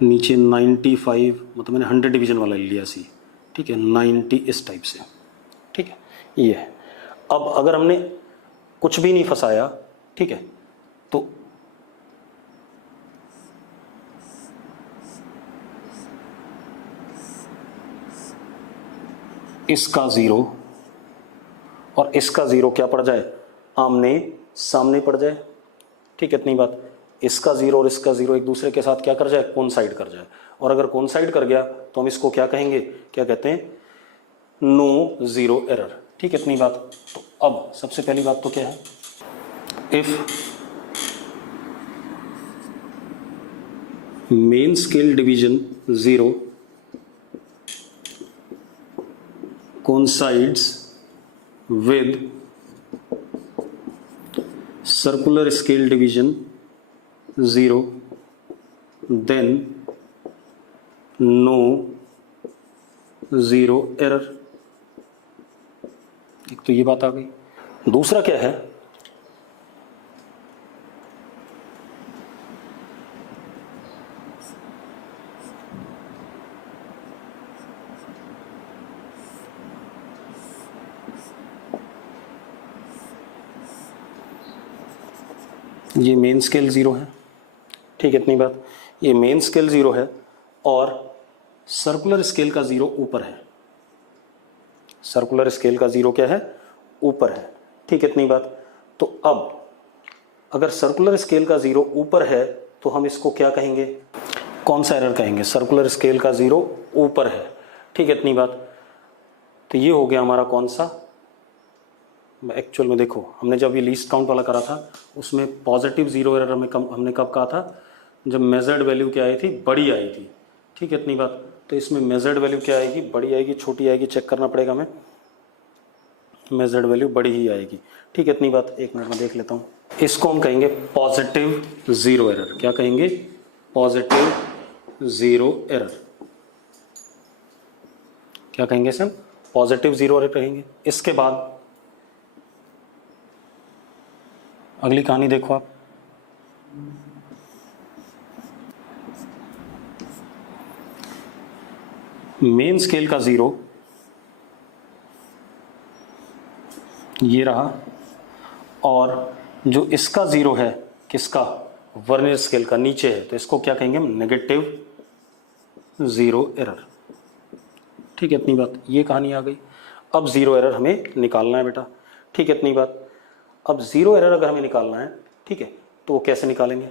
नीचे 95, मतलब मैंने 100 डिवीजन वाला लिया सी, ठीक है, 90 इस टाइप से, ठीक है। ये है। अब अगर हमने कुछ भी नहीं फंसाया, ठीक है, तो इसका 0 और इसका 0 क्या पड़ जाए, आमने सामने पड़ जाए, ठीक है, इतनी बात। इसका 0 और इसका 0 एक दूसरे के साथ क्या कर जाए, कोइंसाइड कर जाए। और अगर कोइंसाइड कर गया तो हम इसको क्या कहेंगे, क्या कहते हैं, नो जीरो एरर, ठीक है, इतनी बात। तो अब सबसे पहली बात तो क्या है, if main scale division 0 coincides with circular scale division 0, then no zero error। एक तो ये बात आ गई। दूसरा क्या है, ये मेन स्केल 0 है, ठीक है, इतनी बात। ये मेन स्केल 0 है और सर्कुलर स्केल का 0 ऊपर है। सर्कुलर स्केल का 0 क्या है, ऊपर है, ठीक है, इतनी बात। तो अब अगर सर्कुलर स्केल का 0 ऊपर है तो हम इसको क्या कहेंगे, कौन सा एरर कहेंगे, सर्कुलर स्केल का 0 ऊपर है, ठीक है, इतनी बात। तो ये हो गया हमारा कौन सा, एक्चुअल में देखो हमने जब ये लीस्ट काउंट वाला करा था उसमें पॉजिटिव 0 एरर हमने कब कहा था, जब मेजर्ड वैल्यू क्या आई थी, बड़ी आई थी, ठीक है, इतनी बात। तो इसमें मेजर्ड वैल्यू क्या आएगी, बड़ी आएगी, छोटी आएगी, चेक करना पड़ेगा हमें, मेजर्ड वैल्यू बड़ी ही आएगी, ठीक है, इतनी बात। एक मिनट में देख लेता हूँ। इसको हम कहेंगे पॉजिटिव 0 एरर। क्या कहेंगे, पॉजिटिव 0 एरर। क्या कहेंगे सर, पॉजिटिव 0 एरर कहेंगे। इसके बाद अगली कहानी देखो आप, मेन स्केल का 0 ये रहा और जो इसका 0 है, किसका, वर्नियर स्केल का, नीचे है, तो इसको क्या कहेंगे हम, नेगेटिव 0 एरर, ठीक है, इतनी बात। ये कहानी आ गई। अब 0 एरर हमें निकालना है बेटा, ठीक है, इतनी बात। अब 0 एरर अगर हमें निकालना है, ठीक है, तो वो कैसे निकालेंगे,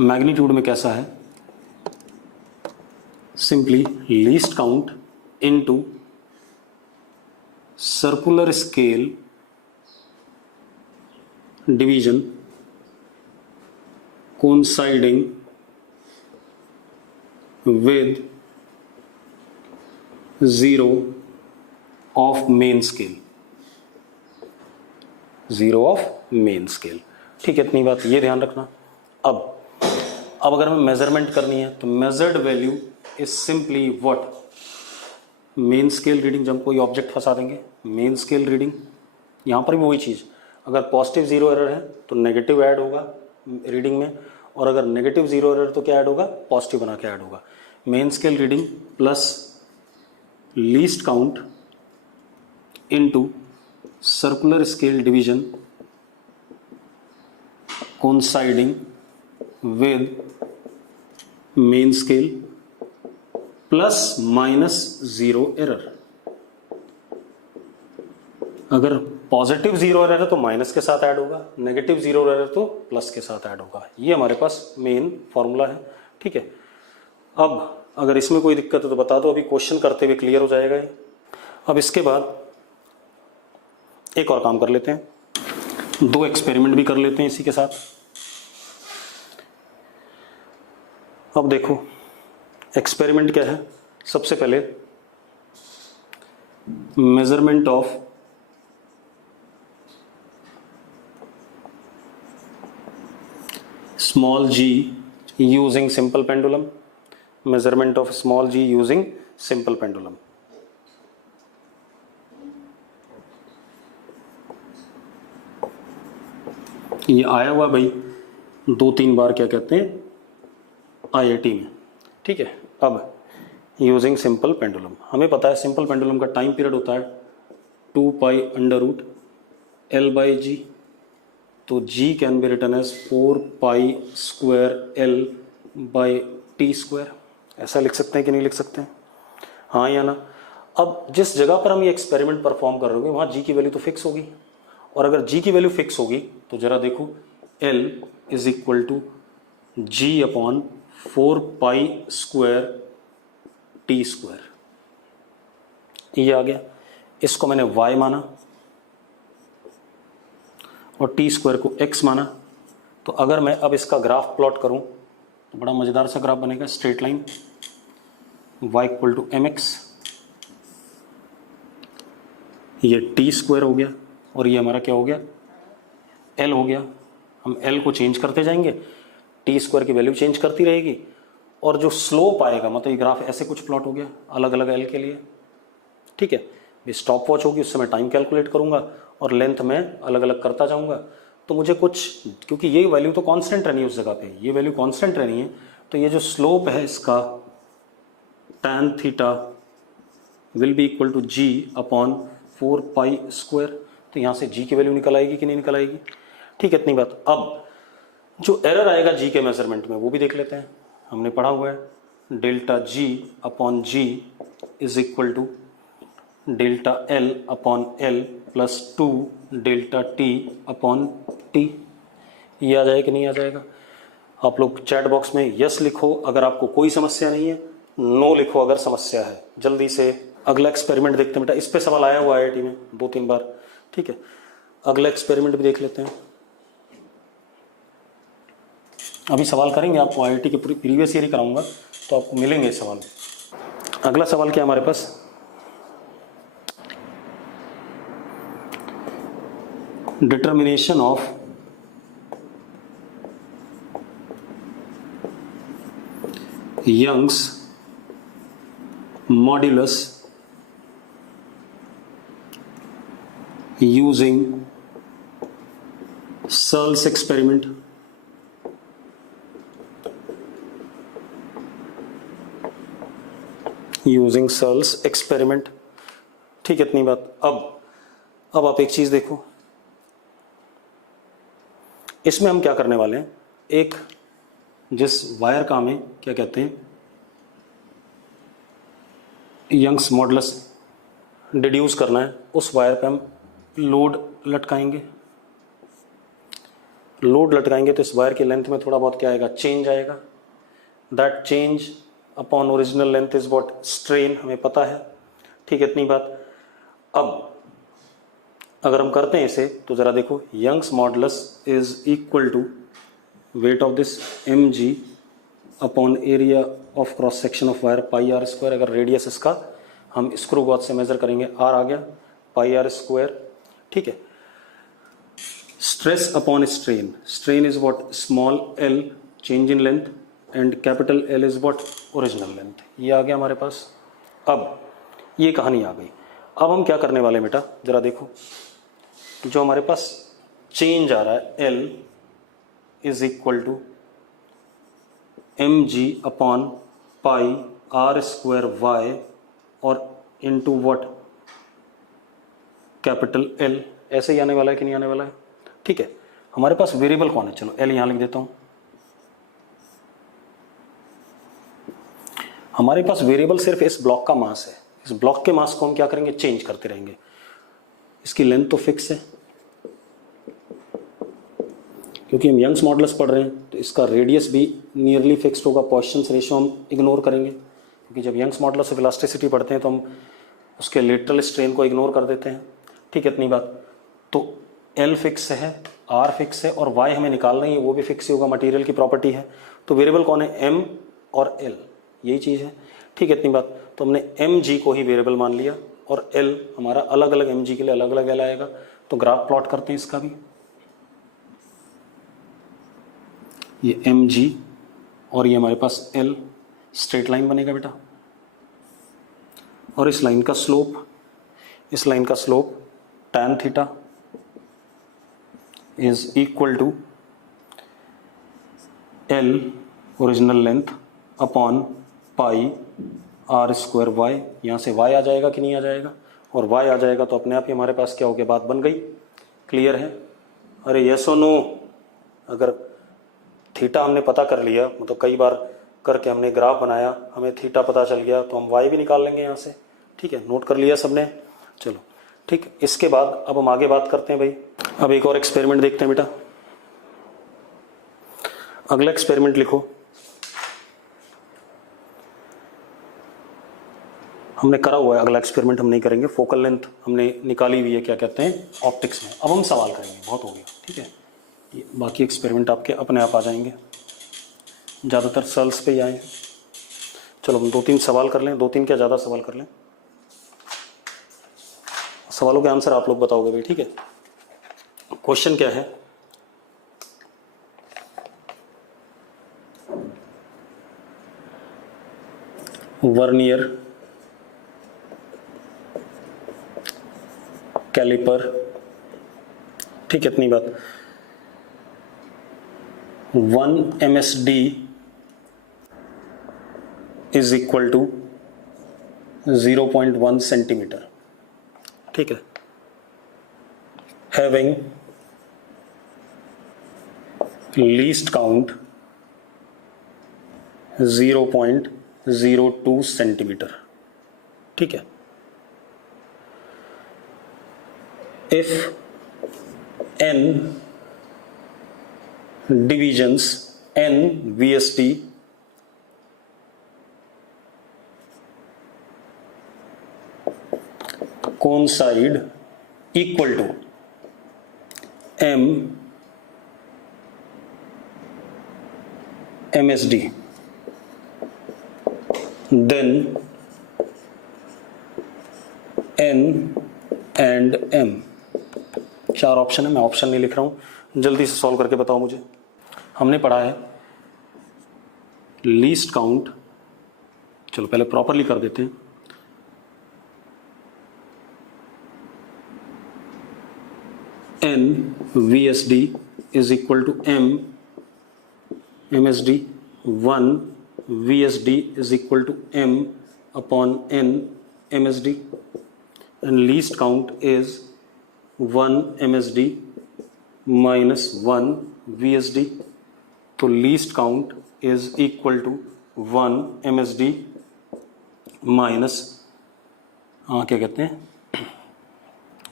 मैग्नीट्यूड में कैसा है, simply least count into circular scale division coinciding with 0 of main scale, 0 of main scale, ठीक है, इतनी बात, ये ध्यान रखना। अब अगर हमें मेजरमेंट करनी है तो measured value is simply what, main scale reading. जब कोई ऑब्जेक्ट फंसा देंगे, मेन स्केल रीडिंग, यहाँ पर भी वही चीज़, अगर पॉजिटिव 0 एरर है तो नेगेटिव ऐड होगा रीडिंग में, और अगर नेगेटिव 0 एरर तो क्या ऐड होगा, पॉजिटिव बना के ऐड होगा। Main scale reading plus least count into circular scale division coinciding with main scale plus minus 0 error. अगर पॉजिटिव 0 एरर है तो माइनस के साथ ऐड होगा, नेगेटिव 0 एरर तो प्लस के साथ ऐड होगा। ये हमारे पास मेन फॉर्मूला है, ठीक है। अब अगर इसमें कोई दिक्कत है तो बता दो, अभी क्वेश्चन करते हुए क्लियर हो जाएगा ये। अब इसके बाद एक और काम कर लेते हैं, 2 एक्सपेरिमेंट भी कर लेते हैं इसी के साथ। अब देखो एक्सपेरिमेंट क्या है, सबसे पहले measurement of small g using simple pendulum, measurement of small g using simple pendulum। ये आया हुआ भाई 2-3 बार, क्या कहते हैं, IIT में, ठीक है। अब यूजिंग सिंपल पेंडुलम, हमें पता है सिंपल पेंडुलम का टाइम पीरियड होता है 2 pi under root L by g, तो G can be written as 4 pi square L by T square. ऐसा लिख सकते हैं कि नहीं लिख सकते हैं? हाँ या ना? अब जिस जगह पर हम ये एक्सपेरिमेंट परफॉर्म कर रहे होंगे वहाँ G की वैल्यू तो फिक्स होगी, और अगर G की वैल्यू फिक्स होगी तो जरा देखो L is equal to G upon 4 pi square T square, ये आ गया। इसको मैंने y माना और टी स्क्वायर को x माना। तो अगर मैं अब इसका ग्राफ प्लॉट करूं तो बड़ा मजेदार सा ग्राफ बनेगा, straight line y equal to mx, ये टी स्क्वायर हो गया और ये हमारा क्या हो गया, l हो गया। हम l को चेंज करते जाएंगे, टी स्क्वायर की वैल्यू चेंज करती रहेगी, और जो स्लोप आएगा मतलब ये ग्राफ ऐसे कुछ प्लॉट हो गया अलग अलग l के लिए, ठीक है। ये स्टॉप वॉच होगी, उससे मैं टाइम कैलकुलेट करूंगा और लेंथ में अलग अलग करता जाऊंगा। तो मुझे कुछ, क्योंकि ये वैल्यू तो कांस्टेंट रहनी है उस जगह पे, ये वैल्यू कांस्टेंट रहनी है, तो ये जो स्लोप है इसका tan theta will be equal to g upon 4 pi square. तो यहाँ से g की वैल्यू निकल आएगी कि नहीं निकल आएगी? ठीक है, इतनी बात। अब जो एरर आएगा g के मेजरमेंट में वो भी देख लेते हैं, हमने पढ़ा हुआ है delta g upon g is equal to delta L upon L plus 2 delta T upon T। ये आ जाएगा कि नहीं आ जाएगा? आप लोग चैट बॉक्स में यस लिखो अगर आपको कोई समस्या नहीं है, नो लिखो अगर समस्या है। जल्दी से अगला एक्सपेरिमेंट देखते हैं बेटा, इस पे सवाल आया हुआ है IIT में 2-3 बार, ठीक है। अगला एक्सपेरिमेंट भी देख लेते हैं। अभी सवाल करेंगे आपको, IIT के प्रीवियस ईयर ही कराऊंगा तो आपको मिलेंगे सवाल। अगला सवाल क्या हमारे पास, determination of Young's modulus using Searle's experiment. Using Searle's experiment, ठीक है, इतनी बात। अब आप एक चीज देखो, इसमें हम क्या करने वाले हैं, एक जिस वायर का हमें क्या कहते हैं यंग्स मॉडुलस डिड्यूस करना है, उस वायर पे हम लोड लटकाएंगे। लोड लटकाएंगे तो इस वायर की लेंथ में थोड़ा बहुत क्या आएगा, चेंज आएगा। That change upon original length is what, strain, हमें पता है, ठीक है, इतनी बात। अब अगर हम करते हैं इसे तो जरा देखो, Young's modulus is equal to weight of this mg upon area of cross section of wire pi R square. अगर रेडियस इसका हम स्क्रू गॉज से मेजर करेंगे, r आ गया पाई आर स्क्वायर, ठीक है। Stress upon strain, strain is what, small l change in length and capital L is what, original length. ये आ गया हमारे पास। अब ये कहानी आ गई। अब हम क्या करने वाले हैं बेटा, जरा देखो, जो हमारे पास चेंज आ रहा है L is equal to mg upon pi R square Y और इनटू व्हाट, कैपिटल L। ऐसे ही आने वाला है कि नहीं आने वाला है? ठीक है, हमारे पास वेरिएबल कौन है, चलो L यहां लिख देता हूं। हमारे पास वेरिएबल सिर्फ इस ब्लॉक का मास है। इस ब्लॉक के मास को हम क्या करेंगे, चेंज करते रहेंगे। इसकी लेंथ तो फिक्स है, क्योंकि हम यंग्स मॉडुलस पढ़ रहे हैं तो इसका रेडियस भी नियरली फिक्स्ड होगा। पॉइसन्स रेशियो हम इग्नोर करेंगे, क्योंकि जब यंग्स मॉडुलस ऑफ इलास्टिसिटी पढ़ते हैं तो हम उसके लेटरल स्ट्रेन को इग्नोर कर देते हैं, ठीक है, इतनी बात। तो L फिक्स है, R फिक्स है और Y हमें निकालना ही है, वो भी फिक्स ही होगा, मटेरियल की प्रॉपर्टी है। तो वेरिएबल कौन है, M और L, यही चीज़ है, ठीक है, इतनी बात। तो हमने mg को ही वेरिएबल मान लिया और L हमारा अलग अलग mg के लिए अलग अलग L आएगा। तो ग्राफ प्लॉट करते हैं इसका भी, ये mg और ये हमारे पास L, स्ट्रेट लाइन बनेगा बेटा। और इस लाइन का स्लोप, इस लाइन का slope tan theta is equal to L original length upon pi R square Y. यहाँ से y आ जाएगा कि नहीं आ जाएगा, और y आ जाएगा तो अपने आप ही हमारे पास क्या हो गया, बात बन गई। क्लियर है? अरे यस और नो। अगर थीटा हमने पता कर लिया, मतलब कई बार करके हमने ग्राफ बनाया, हमें थीटा पता चल गया तो हम y भी निकाल लेंगे यहाँ से। ठीक है, नोट कर लिया सबने? चलो ठीक, इसके बाद अब हम आगे बात करते हैं भाई। अब एक और एक्सपेरिमेंट देखते हैं बेटा। अगला एक्सपेरिमेंट लिखो। हमने करा हुआ है, अगला एक्सपेरिमेंट हम नहीं करेंगे। फोकल लेंथ हमने निकाली हुई है, क्या कहते हैं, ऑप्टिक्स में। अब हम सवाल करेंगे, बहुत हो गया। ठीक है, ये बाकी एक्सपेरिमेंट आपके अपने आप आ जाएंगे, ज़्यादातर सेल्स पे ही आए। चलो हम 2-3 सवाल कर लें, 2-3 क्या ज़्यादा सवाल कर लें। सवालों के आंसर आप लोग बताओगे भाई। ठीक है, क्वेश्चन क्या है, वर्नियर कैलिपर, ठीक है, इतनी बात, 1 MSD is equal to 0.1 centimetre. ठीक है, हैविंग लीस्ट काउंट 0.02 सेंटीमीटर। ठीक है, if n divisions n VSD coincide equal to m MSD, then n and m। 4 option है, मैं ऑप्शन नहीं लिख रहा हूं, जल्दी से सॉल्व करके बताओ मुझे। हमने पढ़ा है लीस्ट काउंट, चलो पहले प्रॉपरली कर देते हैं। n VSD is equal to m MSD, 1 VSD is equal to m upon n MSD, and least count is 1 MSD minus 1 VSD, तो least count is equal to 1 MSD minus क्या कहते हैं,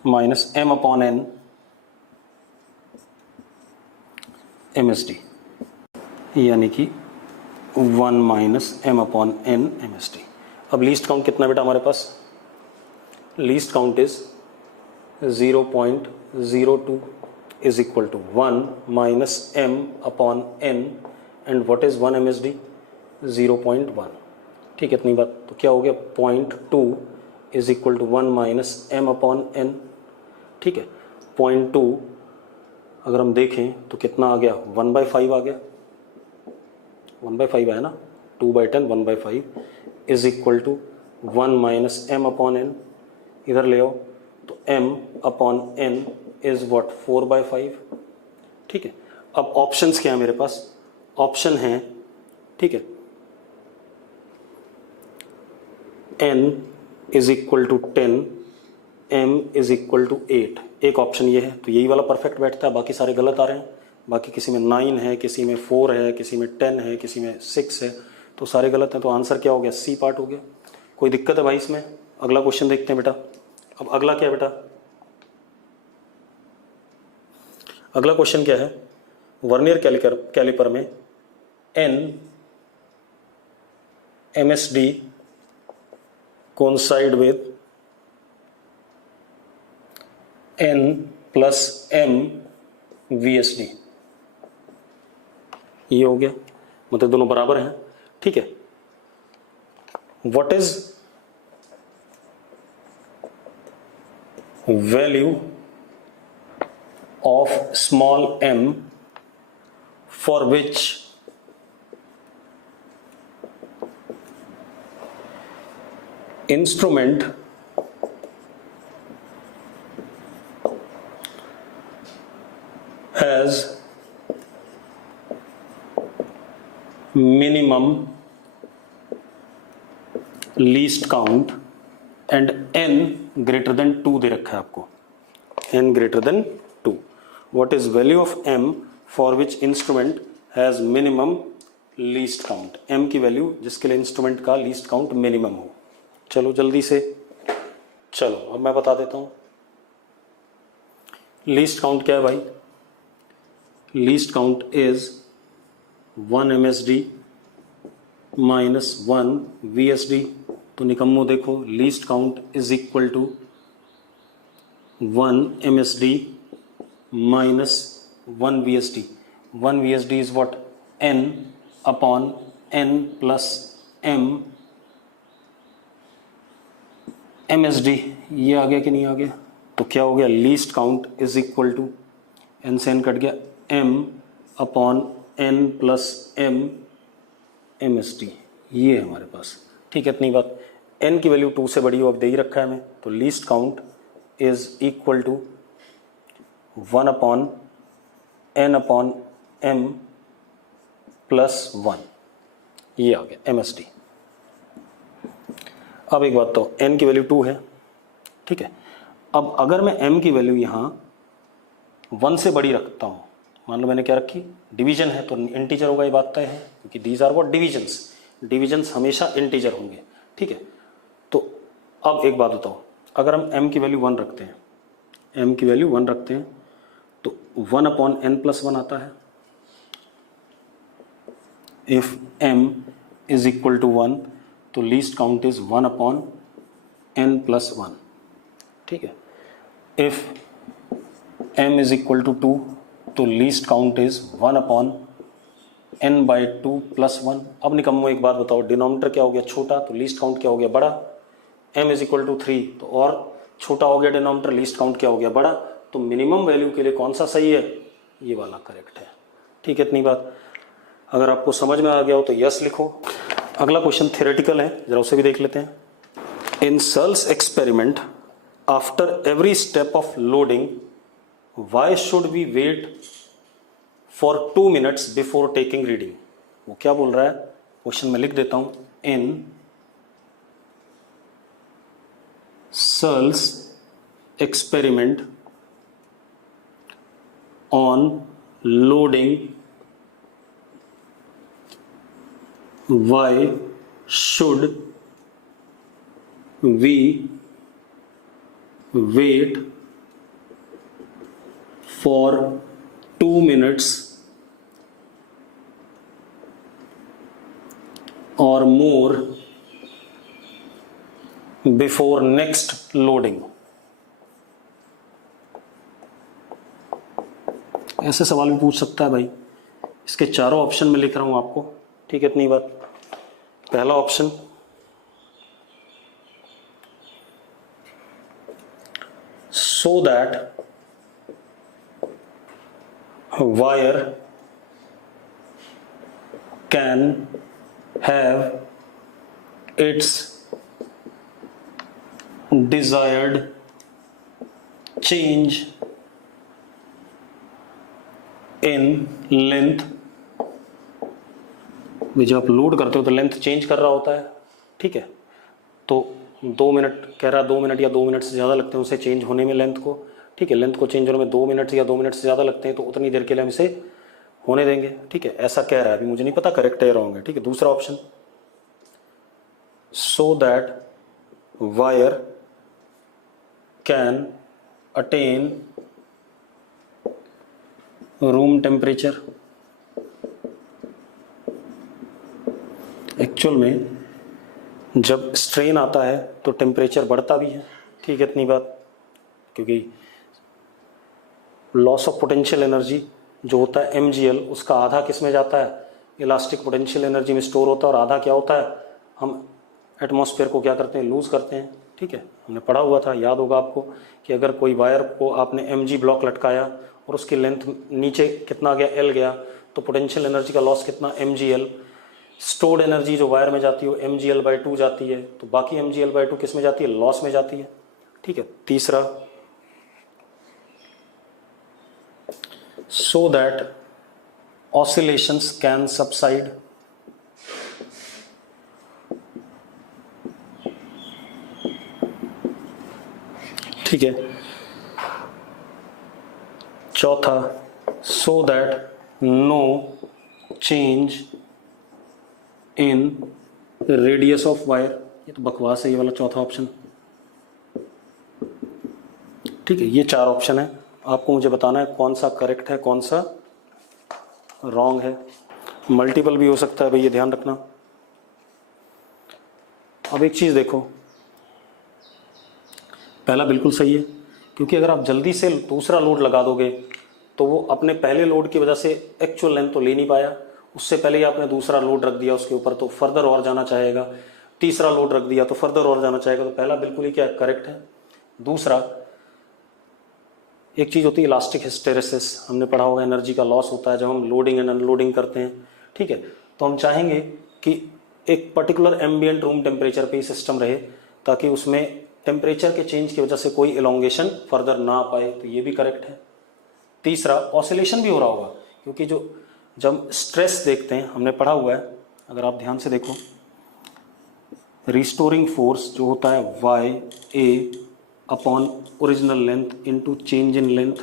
minus m upon n MSD, यानी कि 1 minus m upon n MSD। अब least count कितना बेटा हमारे पास, least count is 0.02 is equal to 1 minus m upon n, and what is 1 MSD, 0.1। ठीक है, इतनी बात। तो क्या हो गया, 0.2 is equal to 1 minus m upon n। ठीक है, 0.2 अगर हम देखें तो कितना आ गया, 1/5 आ गया, 1/5 आया ना, 2/10 1/5 is equal to 1 minus m upon n। इधर ले आओ तो m upon n is what, 4/5। ठीक है, अब ऑप्शंस क्या है मेरे पास, ऑप्शन है, ठीक है, n is equal to 10, m is equal to 8। एक ऑप्शन ये है, तो यही वाला परफेक्ट बैठता है, बाकी सारे गलत आ रहे हैं। बाकी किसी में 9 है, किसी में 4 है, किसी में 10 है, किसी में 6 है, तो सारे गलत हैं। तो आंसर क्या हो गया, सी पार्ट हो गया। कोई दिक्कत है भाई इसमें? अगला क्वेश्चन देखते हैं बेटा। अब अगला क्या है बेटा, अगला क्वेश्चन क्या है, वर्नियर कैलिपर में n MSD coincide with n plus m VSD, ये हो गया, मतलब दोनों बराबर हैं। ठीक है, what is value of small m for which instrument has minimum least count and n greater than 2 दे रखा है आपको, n greater than 2. What is value of m for which instrument has minimum least count. m की value जिसके लिए instrument का least count minimum हो. चलो जल्दी से, चलो अब मैं बता देता हूं. लीस्ट काउंट क्या है भाई? Least count is 1 MSD minus 1 VSD. तो निकम्मो देखो, least count is equal to 1 MSD minus 1 VSD. 1 VSD is what? n upon n plus m MSD. ये आ गया कि नहीं आ गया? तो क्या हो गया? Least count is equal to n से n कट गया, m upon n plus m MSD. ये है हमारे पास. ठीक है, इतनी बात. n की वैल्यू 2 से बड़ी हो, अब दे ही रखा है हमें, तो least count is equal to 1 upon n upon m plus 1. ये आ गया MSD. अब एक बात, तो n की वैल्यू 2 है. ठीक है, अब अगर मैं m की वैल्यू यहाँ 1 से बड़ी रखता हूँ, मान लो मैंने क्या रखी, डिवीजन है तो इंटीजर होगा, ये बात तय है, क्योंकि these are what? Divisions. Divisions हमेशा इंटीजर होंगे. ठीक है, तो अब एक बात बताओ, अगर हम m की वैल्यू 1 रखते हैं, m की वैल्यू 1 रखते हैं, तो 1 अपॉन n प्लस 1 आता है. If m is equal to 1, तो least count is 1 upon n plus 1. ठीक है, if m is equal to 2, तो least count is 1 upon n by 2 plus 1. अब निकम्मो एक बात बताओ, डिनोमिनेटर क्या हो गया? छोटा, तो लीस्ट काउंट क्या हो गया? बड़ा. m इज इक्वल टू 3, तो और छोटा हो गया डिनोमिनेटर, लीस्ट काउंट क्या हो गया? बड़ा. तो मिनिमम वैल्यू के लिए कौन सा सही है? ये वाला करेक्ट है. ठीक है, इतनी बात. अगर आपको समझ में आ गया हो तो यस लिखो. अगला क्वेश्चन थ्योरेटिकल है, जरा उसे भी देख लेते हैं. In Searle's experiment after every step of loading why should we wait for 2 minutes before taking reading. वो क्या बोल रहा है? क्वेश्चन में लिख देता हूं. In Searle's experiment on loading why should we wait for 2 minutes or more before next loading. ऐसे सवाल भी पूछ सकता है भाई. इसके चारों ऑप्शन में लिख रहा हूं आपको. ठीक है, इतनी बात. पहला option, so that wire can have its desired change in length. भी जब आप लोड करते हो तो लेंथ चेंज कर रहा होता है. ठीक है, तो 2 मिनट कह रहा है, 2 मिनट या 2 मिनट से ज़्यादा लगते हैं उसे चेंज होने में लेंथ को. ठीक है, लेंथ को चेंज होने में 2 मिनट या 2 मिनट से ज़्यादा लगते हैं, तो उतनी देर के लिए हम इसे होने देंगे. ठीक है, ऐसा कह रहा है. अभी मुझे नहीं पता करेक्ट है या रॉन्ग है. ठीक है, दूसरा option, so that wire can attain room temperature. Actual में जब स्ट्रेन आता है तो टेम्परेचर बढ़ता भी है. ठीक है, इतनी बात. क्योंकि लॉस ऑफ पोटेंशियल एनर्जी जो होता है MgL, उसका आधा किस में जाता है? इलास्टिक पोटेंशियल एनर्जी में स्टोर होता है, और आधा क्या होता है? हम एटमॉस्फेयर को क्या करते हैं? लूज करते हैं. ठीक है, हमने पढ़ा हुआ था, याद होगा आपको, कि अगर कोई वायर को आपने Mg ब्लॉक लटकाया और उसकी लेंथ नीचे कितना गया? L गया, तो पोटेंशियल एनर्जी का लॉस कितना? MgL. स्टोर्ड एनर्जी जो वायर में जाती है वो MgL/2 जाती है, तो बाकी MgL/2 किस में जाती है? लॉस में जाती है. ठीक है, तीसरा, so that oscillations can subside. ठीक है। चौथा, so that no change in radius of wire. ये तो बकवास है ये वाला चौथा ऑप्शन। ठीक है, ये 4 ऑप्शन है, आपको मुझे बताना है कौन सा करेक्ट है कौन सा रॉन्ग है। मल्टीपल भी हो सकता है भाई, ये ध्यान रखना। अब एक चीज देखो, पहला बिल्कुल सही है, क्योंकि अगर आप जल्दी से दूसरा लोड लगा दोगे तो वो अपने पहले लोड की वजह से एक्चुअल लेंथ तो ले नहीं पाया, उससे पहले ही आपने दूसरा लोड रख दिया उसके ऊपर, तो फर्दर और जाना चाहेगा। तीसरा लोड रख दिया तो फर्दर और जाना चाहेगा। तो पहला बिल्कुल ही क्या करेक्ट है। दूसरा, एक चीज होती है इलास्टिक हिस्टेरेसिस, हमने पढ़ा होगा, एनर्जी का लॉस होता है जब हम लोडिंग एंड अनलोडिंग करते हैं। ठीक है, तो हम चाहेंगे कि एक पर्टिकुलर एम्बिएंट रूम टेम्परेचर पे ही सिस्टम रहे, ताकि उसमें टेम्परेचर के चेंज की वजह से कोई एलोंगेशन फर्दर ना पाए, तो ये भी करेक्ट है। तीसरा, ऑसिलेशन भी हो रहा होगा, क्योंकि जब स्ट्रेस देखते हैं, हमने पढ़ा हुआ है, अगर आप ध्यान से देखो, रिस्टोरिंग फोर्स जो होता है Y A upon original length into change in length,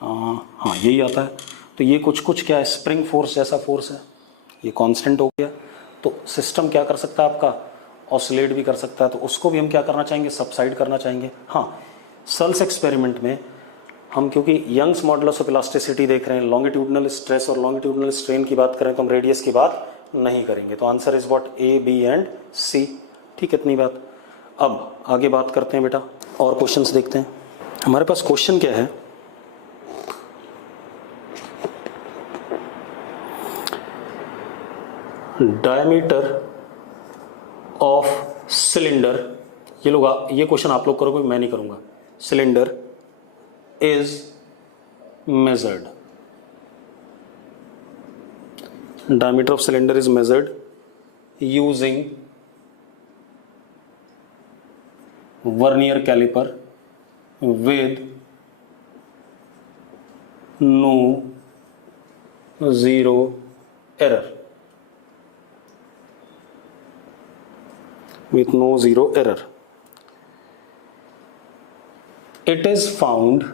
हाँ यही आता है। तो ये कुछ क्या है, स्प्रिंग फोर्स जैसा फोर्स है, ये कांस्टेंट हो गया। तो सिस्टम क्या कर सकता है आपका, ऑसिलेट भी कर सकता है, तो उसको भी हम क्या करना चाहेंगे, सबसाइड करना चाहेंगे। हाँ, सल्स एक्सपेरिमेंट में हम, क्योंकि यंग्स मॉडुलस ऑफ इलास्टिसिटी देख रहे हैं, लॉन्गिट्यूडनल स्ट्रेस और लॉन्गिट्यूडनल स्ट्रेन की बात करें तो हम रेडियस की बात नहीं करेंगे। तो answer is what, A B and C. ठीक है, इतनी बात। अब आगे बात करते हैं बेटा, और क्वेश्चंस देखते हैं। हमारे पास क्वेश्चन क्या है, डायमीटर ऑफ सिलेंडर, ये क्वेश्चन आप लोग करोगे, मैं नहीं करूंगा। Cylinder is measured, diameter of cylinder is measured using vernier caliper with no zero error, with no zero error. It is found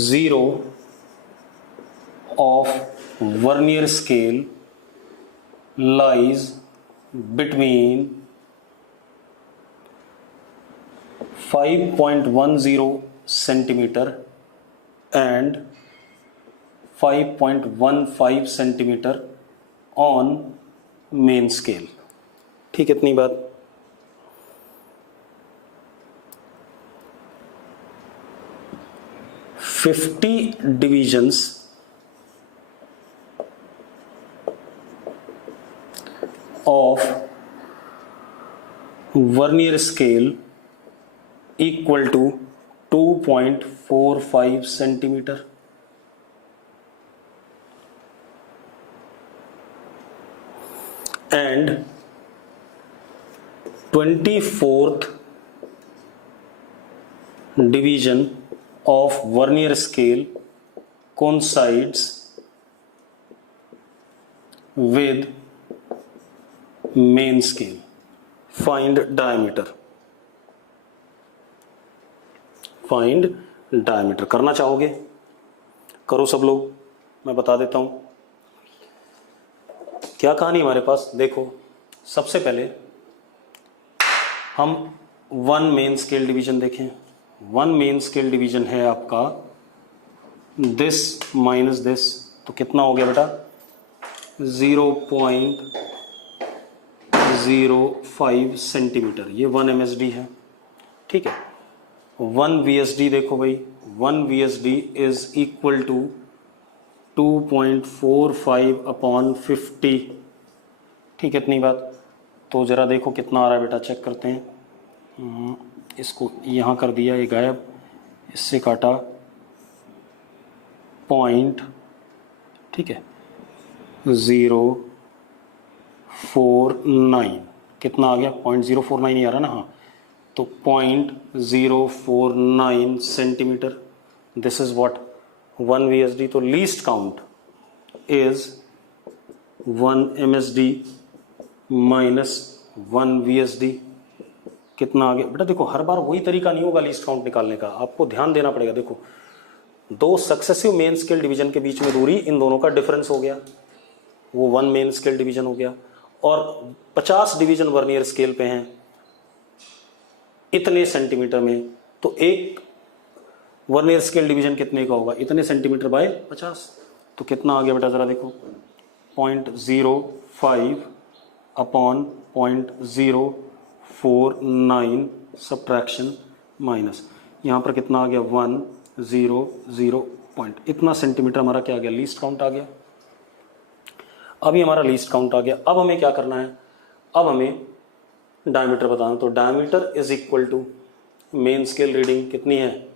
zero of vernier scale lies between 5.10 centimeter and 5.15 centimeter on main scale। ठीक, इतनी बात। Fifty divisions of vernier scale equal to 2.45 centimeter, and 24th division of vernier scale coincides with main scale। Find diameter। Find diameter करना चाहोगे, करो सब लोग, मैं बता देता हूं क्या कहानी हमारे पास। देखो, सबसे पहले हम वन मेन स्केल डिवीजन देखें। वन मेन स्केल डिवीजन है आपका दिस माइनस दिस, तो कितना हो गया बेटा, 0.05 सेंटीमीटर। ये 1 MSD है। ठीक है, 1 VSD देखो भाई, 1 VSD is equal to 2.45 upon 50। ठीक है, इतनी बात। तो जरा देखो कितना आ रहा है बेटा, चेक करते हैं। इसको यहाँ कर दिया, ये गायब, इससे काटा पॉइंट, ठीक है, 049, कितना आ गया, 0.049 ही आ रहा ना, हाँ, तो 0.049 centimetre. This is what 1 VSD। तो least count is 1 MSD minus 1 VSD कितना आ गया बेटा? देखो हर बार वही तरीका नहीं होगा लीस्ट काउंट निकालने का, आपको ध्यान देना पड़ेगा। देखो दो सक्सेसिव मेन स्केल डिवीजन के बीच में दूरी, इन दोनों का डिफरेंस हो गया, वो 1 मेन स्केल डिवीजन हो गया। और 50 डिवीजन वर्नियर स्केल पे हैं इतने सेंटीमीटर में, तो एक वर्नियर स्केल डिवीजन कितने का होगा? इतने सेंटीमीटर बाय 50। तो कितना आ गया बेटा जरा देखो, 0.05 अपॉन 0.049 सब्ट्रैक्शन माइनस, यहाँ पर कितना आ गया 100 पॉइंट, इतना सेंटीमीटर हमारा क्या आ गया? लीस्ट काउंट आ गया। अभी हमारा लीस्ट काउंट आ गया। अब हमें क्या करना है? अब हमें डायमीटर बताना। तो diameter is equal to main scale reading कितनी है?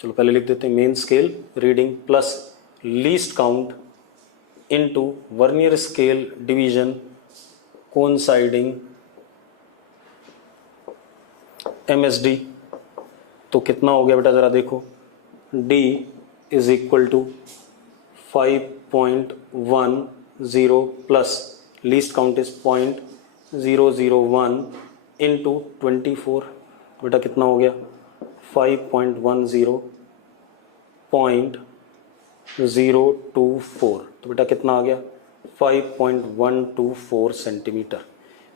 चलो पहले लिख देते हैं, main scale reading plus least count into vernier scale division coinciding MSD। तो कितना हो गया बेटा जरा देखो, D is equal to 5.10 plus least count is 0.001 into 24। बेटा कितना हो गया? 5.10.024। तो बेटा कितना आ गया? 5.124 सेंटीमीटर।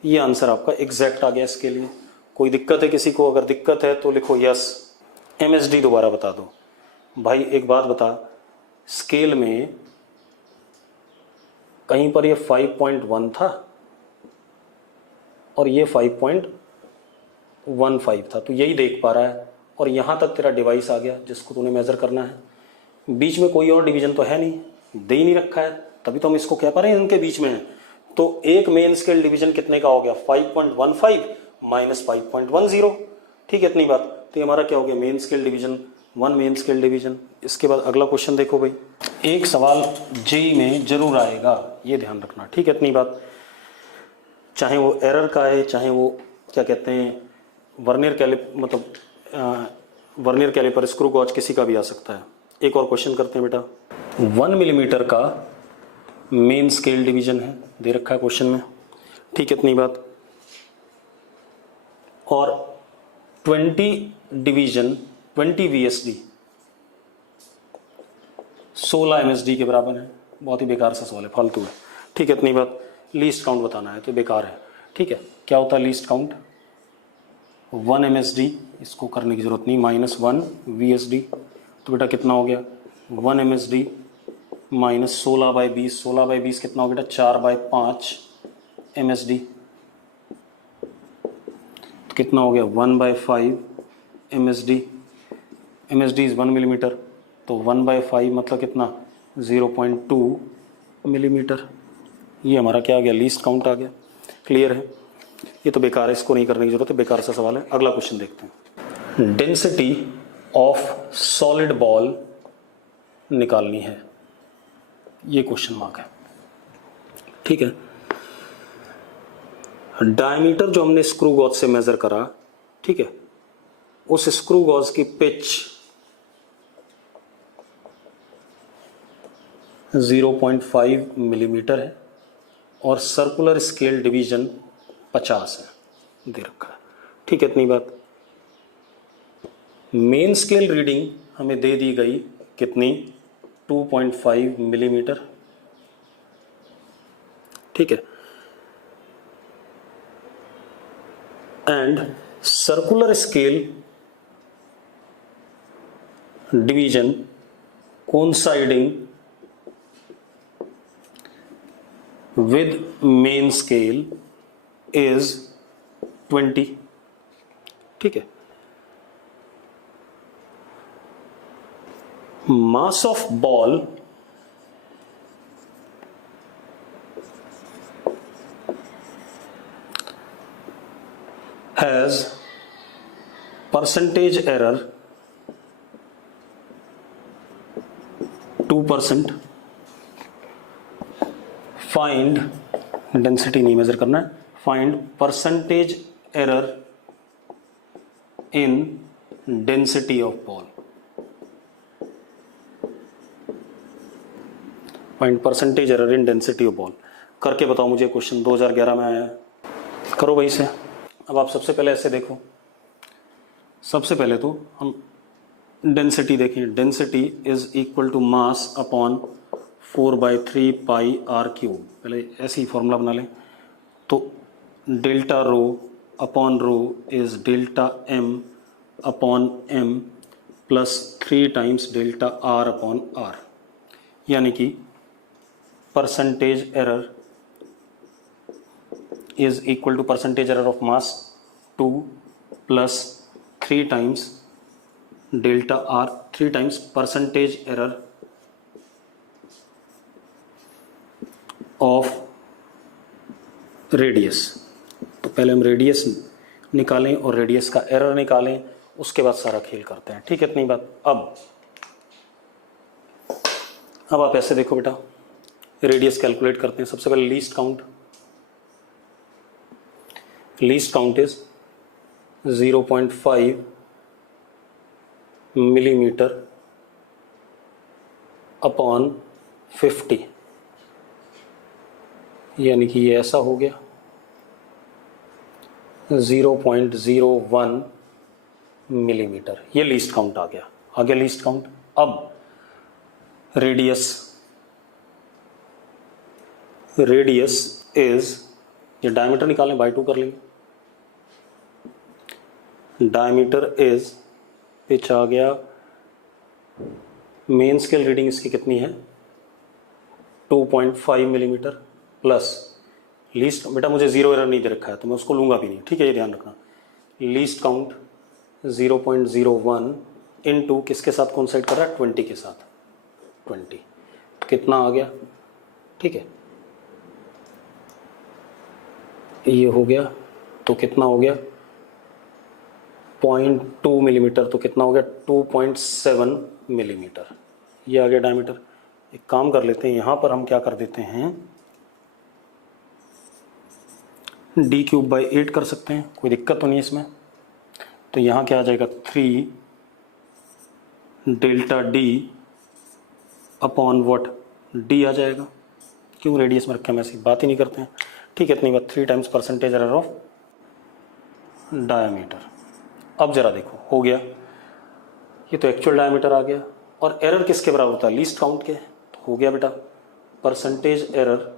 ये आंसर आपका एग्जैक्ट आ गया इसके लिए। कोई दिक्कत है किसी को? अगर दिक्कत है तो लिखो यस। MSD दोबारा बता दो भाई। एक बात बता, स्केल में कहीं पर ये 5.1 था और ये 5.15 था, तो यही देख पा रहा है, और यहां तक तेरा डिवाइस आ गया जिसको तूने मेजर करना है। बीच में कोई और डिवीजन तो है नहीं, दे ही नहीं रखा है, तभी तो हम इसको कह पा रहे हैं इनके बीच में है। तो एक मेन स्केल डिवीजन कितने का हो गया? 5.15 माइनस 5.10। ठीक है, इतनी बात। तो ये हमारा क्या हो गया? Main scale division, 1 main scale division. इसके बाद अगला क्वेश्चन देखो भाई, एक सवाल जेई में जरूर आएगा, ये ध्यान रखना। ठीक है, इतनी बात। चाहे वो एरर का है, चाहे वो क्या कहते हैं वर्नियर कैलिपर स्क्रू गॉज, किसी का भी आ सकता है। एक और क्वेश्चन करते हैं बेटा। 1 मिलीमीटर का मेन स्केल डिवीजन है, दे रखा है क्वेश्चन में। ठीक है, इतनी बात। और 20 डिवीजन 20 VSD 16 MSD के बराबर है। बहुत ही बेकार सा सवाल है, फालतू है। ठीक है, इतनी बात। लीस्ट काउंट बताना है तो बेकार है। ठीक है, क्या होता है लीस्ट काउंट? 1 MSD, इसको करने की जरूरत नहीं, माइनस 1 VSD। तो बेटा कितना हो गया? 1 MSD माइनस 16/20। 16/20 कितना हो बेटा? 4/5 MSD। तो कितना हो गया? 1/5 MSD। MSD इज 1 मिलीमीटर, तो 1/5 मतलब कितना? 0.2 मिलीमीटर। ये हमारा क्या आ गया? लीस्ट काउंट आ गया। क्लियर है? ये तो बेकार है, इसको नहीं करने की जरूरत है, बेकार सा सवाल है। अगला क्वेश्चन देखते हैं। डेंसिटी ऑफ सॉलिड बॉल निकालनी है, ये क्वेश्चन मार्क है। ठीक है, डायमीटर जो हमने स्क्रू गॉज से मेजर करा, ठीक है, उस स्क्रू गॉज की पिच 0.5 मिलीमीटर है और सर्कुलर स्केल डिवीजन 50 है, दे रखा है। ठीक है, इतनी बात। मेन स्केल रीडिंग हमें दे दी गई कितनी? 2.5 मिलीमीटर। ठीक है, and circular scale division coinciding with main scale is 20। ठीक है, mass of ball has percentage error 2%। Find, density नहीं मेजर करना है, find percentage error in density of ball. Find percentage error in density of ball. करके बताओ मुझे, question 2011 में आया है। करो भाई से। अब आप सबसे पहले ऐसे देखो, सबसे पहले तो हम डेंसिटी देखें। Density is equal to mass upon 4/3 pi R cube. पहले ऐसे ही फॉर्मूला बना लें। तो delta rho upon rho is delta M upon M plus 3 times delta R upon R, यानी कि percentage error is equal to percentage error of mass 2 plus 3 times delta R, 3 times percentage error of radius. तो पहले हम radius निकालें और radius का error निकालें, उसके बाद सारा खेल करते हैं। ठीक है, इतनी बात। अब आप ऐसे देखो बेटा, रेडियस कैलकुलेट करते हैं। सबसे पहले least count is 0.5 millimetre upon 50, यानी कि ये ऐसा हो गया 0.01 मिलीमीटर। ये लीस्ट काउंट आ गया लीस्ट काउंट। अब रेडियस इज, ये डायमीटर निकालें, बाई 2 कर लेंगे। डायमीटर इज पिच आ गया, मेन स्केल रीडिंग इसकी कितनी है 2.5 मिलीमीटर प्लस लीस्ट, बेटा मुझे जीरो एरर नहीं दे रखा है तो मैं उसको लूंगा भी नहीं, ठीक है, ये ध्यान रखना। लीस्ट काउंट 0.01 इनटू किसके साथ कोइंसाइड कर रहा है 20 के साथ, 20, तो कितना आ गया, ठीक है, ये हो गया, तो कितना हो गया 0.2 मिलीमीटर, तो कितना हो गया 2.7 मिलीमीटर, ये आ गया डायमीटर। एक काम कर लेते हैं, यहाँ पर हम क्या कर देते हैं d³/8 कर सकते हैं, कोई दिक्कत तो नहीं इसमें। तो यहाँ क्या आ जाएगा 3 delta d upon what d आ जाएगा। क्यों रेडियस में रखे हम ऐसी बात ही नहीं करते हैं, ठीक है, इतनी बात। 3 times percentage error of diameter. अब जरा देखो, हो गया, ये तो एक्चुअल डायमीटर आ गया, और एरर किसके बराबर होता है लीस्ट काउंट के, तो हो गया बेटा percentage error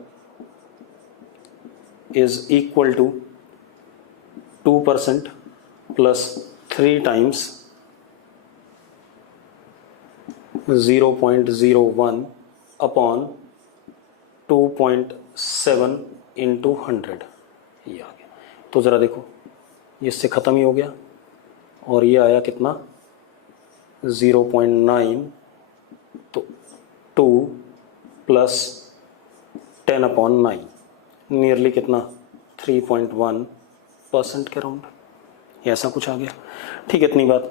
is equal to 2% plus 3 times 0.01 upon 2.7 into 100, ये आ गया। तो ज़रा देखो, ये इससे ख़त्म ही हो गया, और ये आया कितना 0.9, तो 2 प्लस 10 अपॉन 9, नियरली कितना 3.1% के राउंड, ऐसा कुछ आ गया, ठीक है, इतनी बात।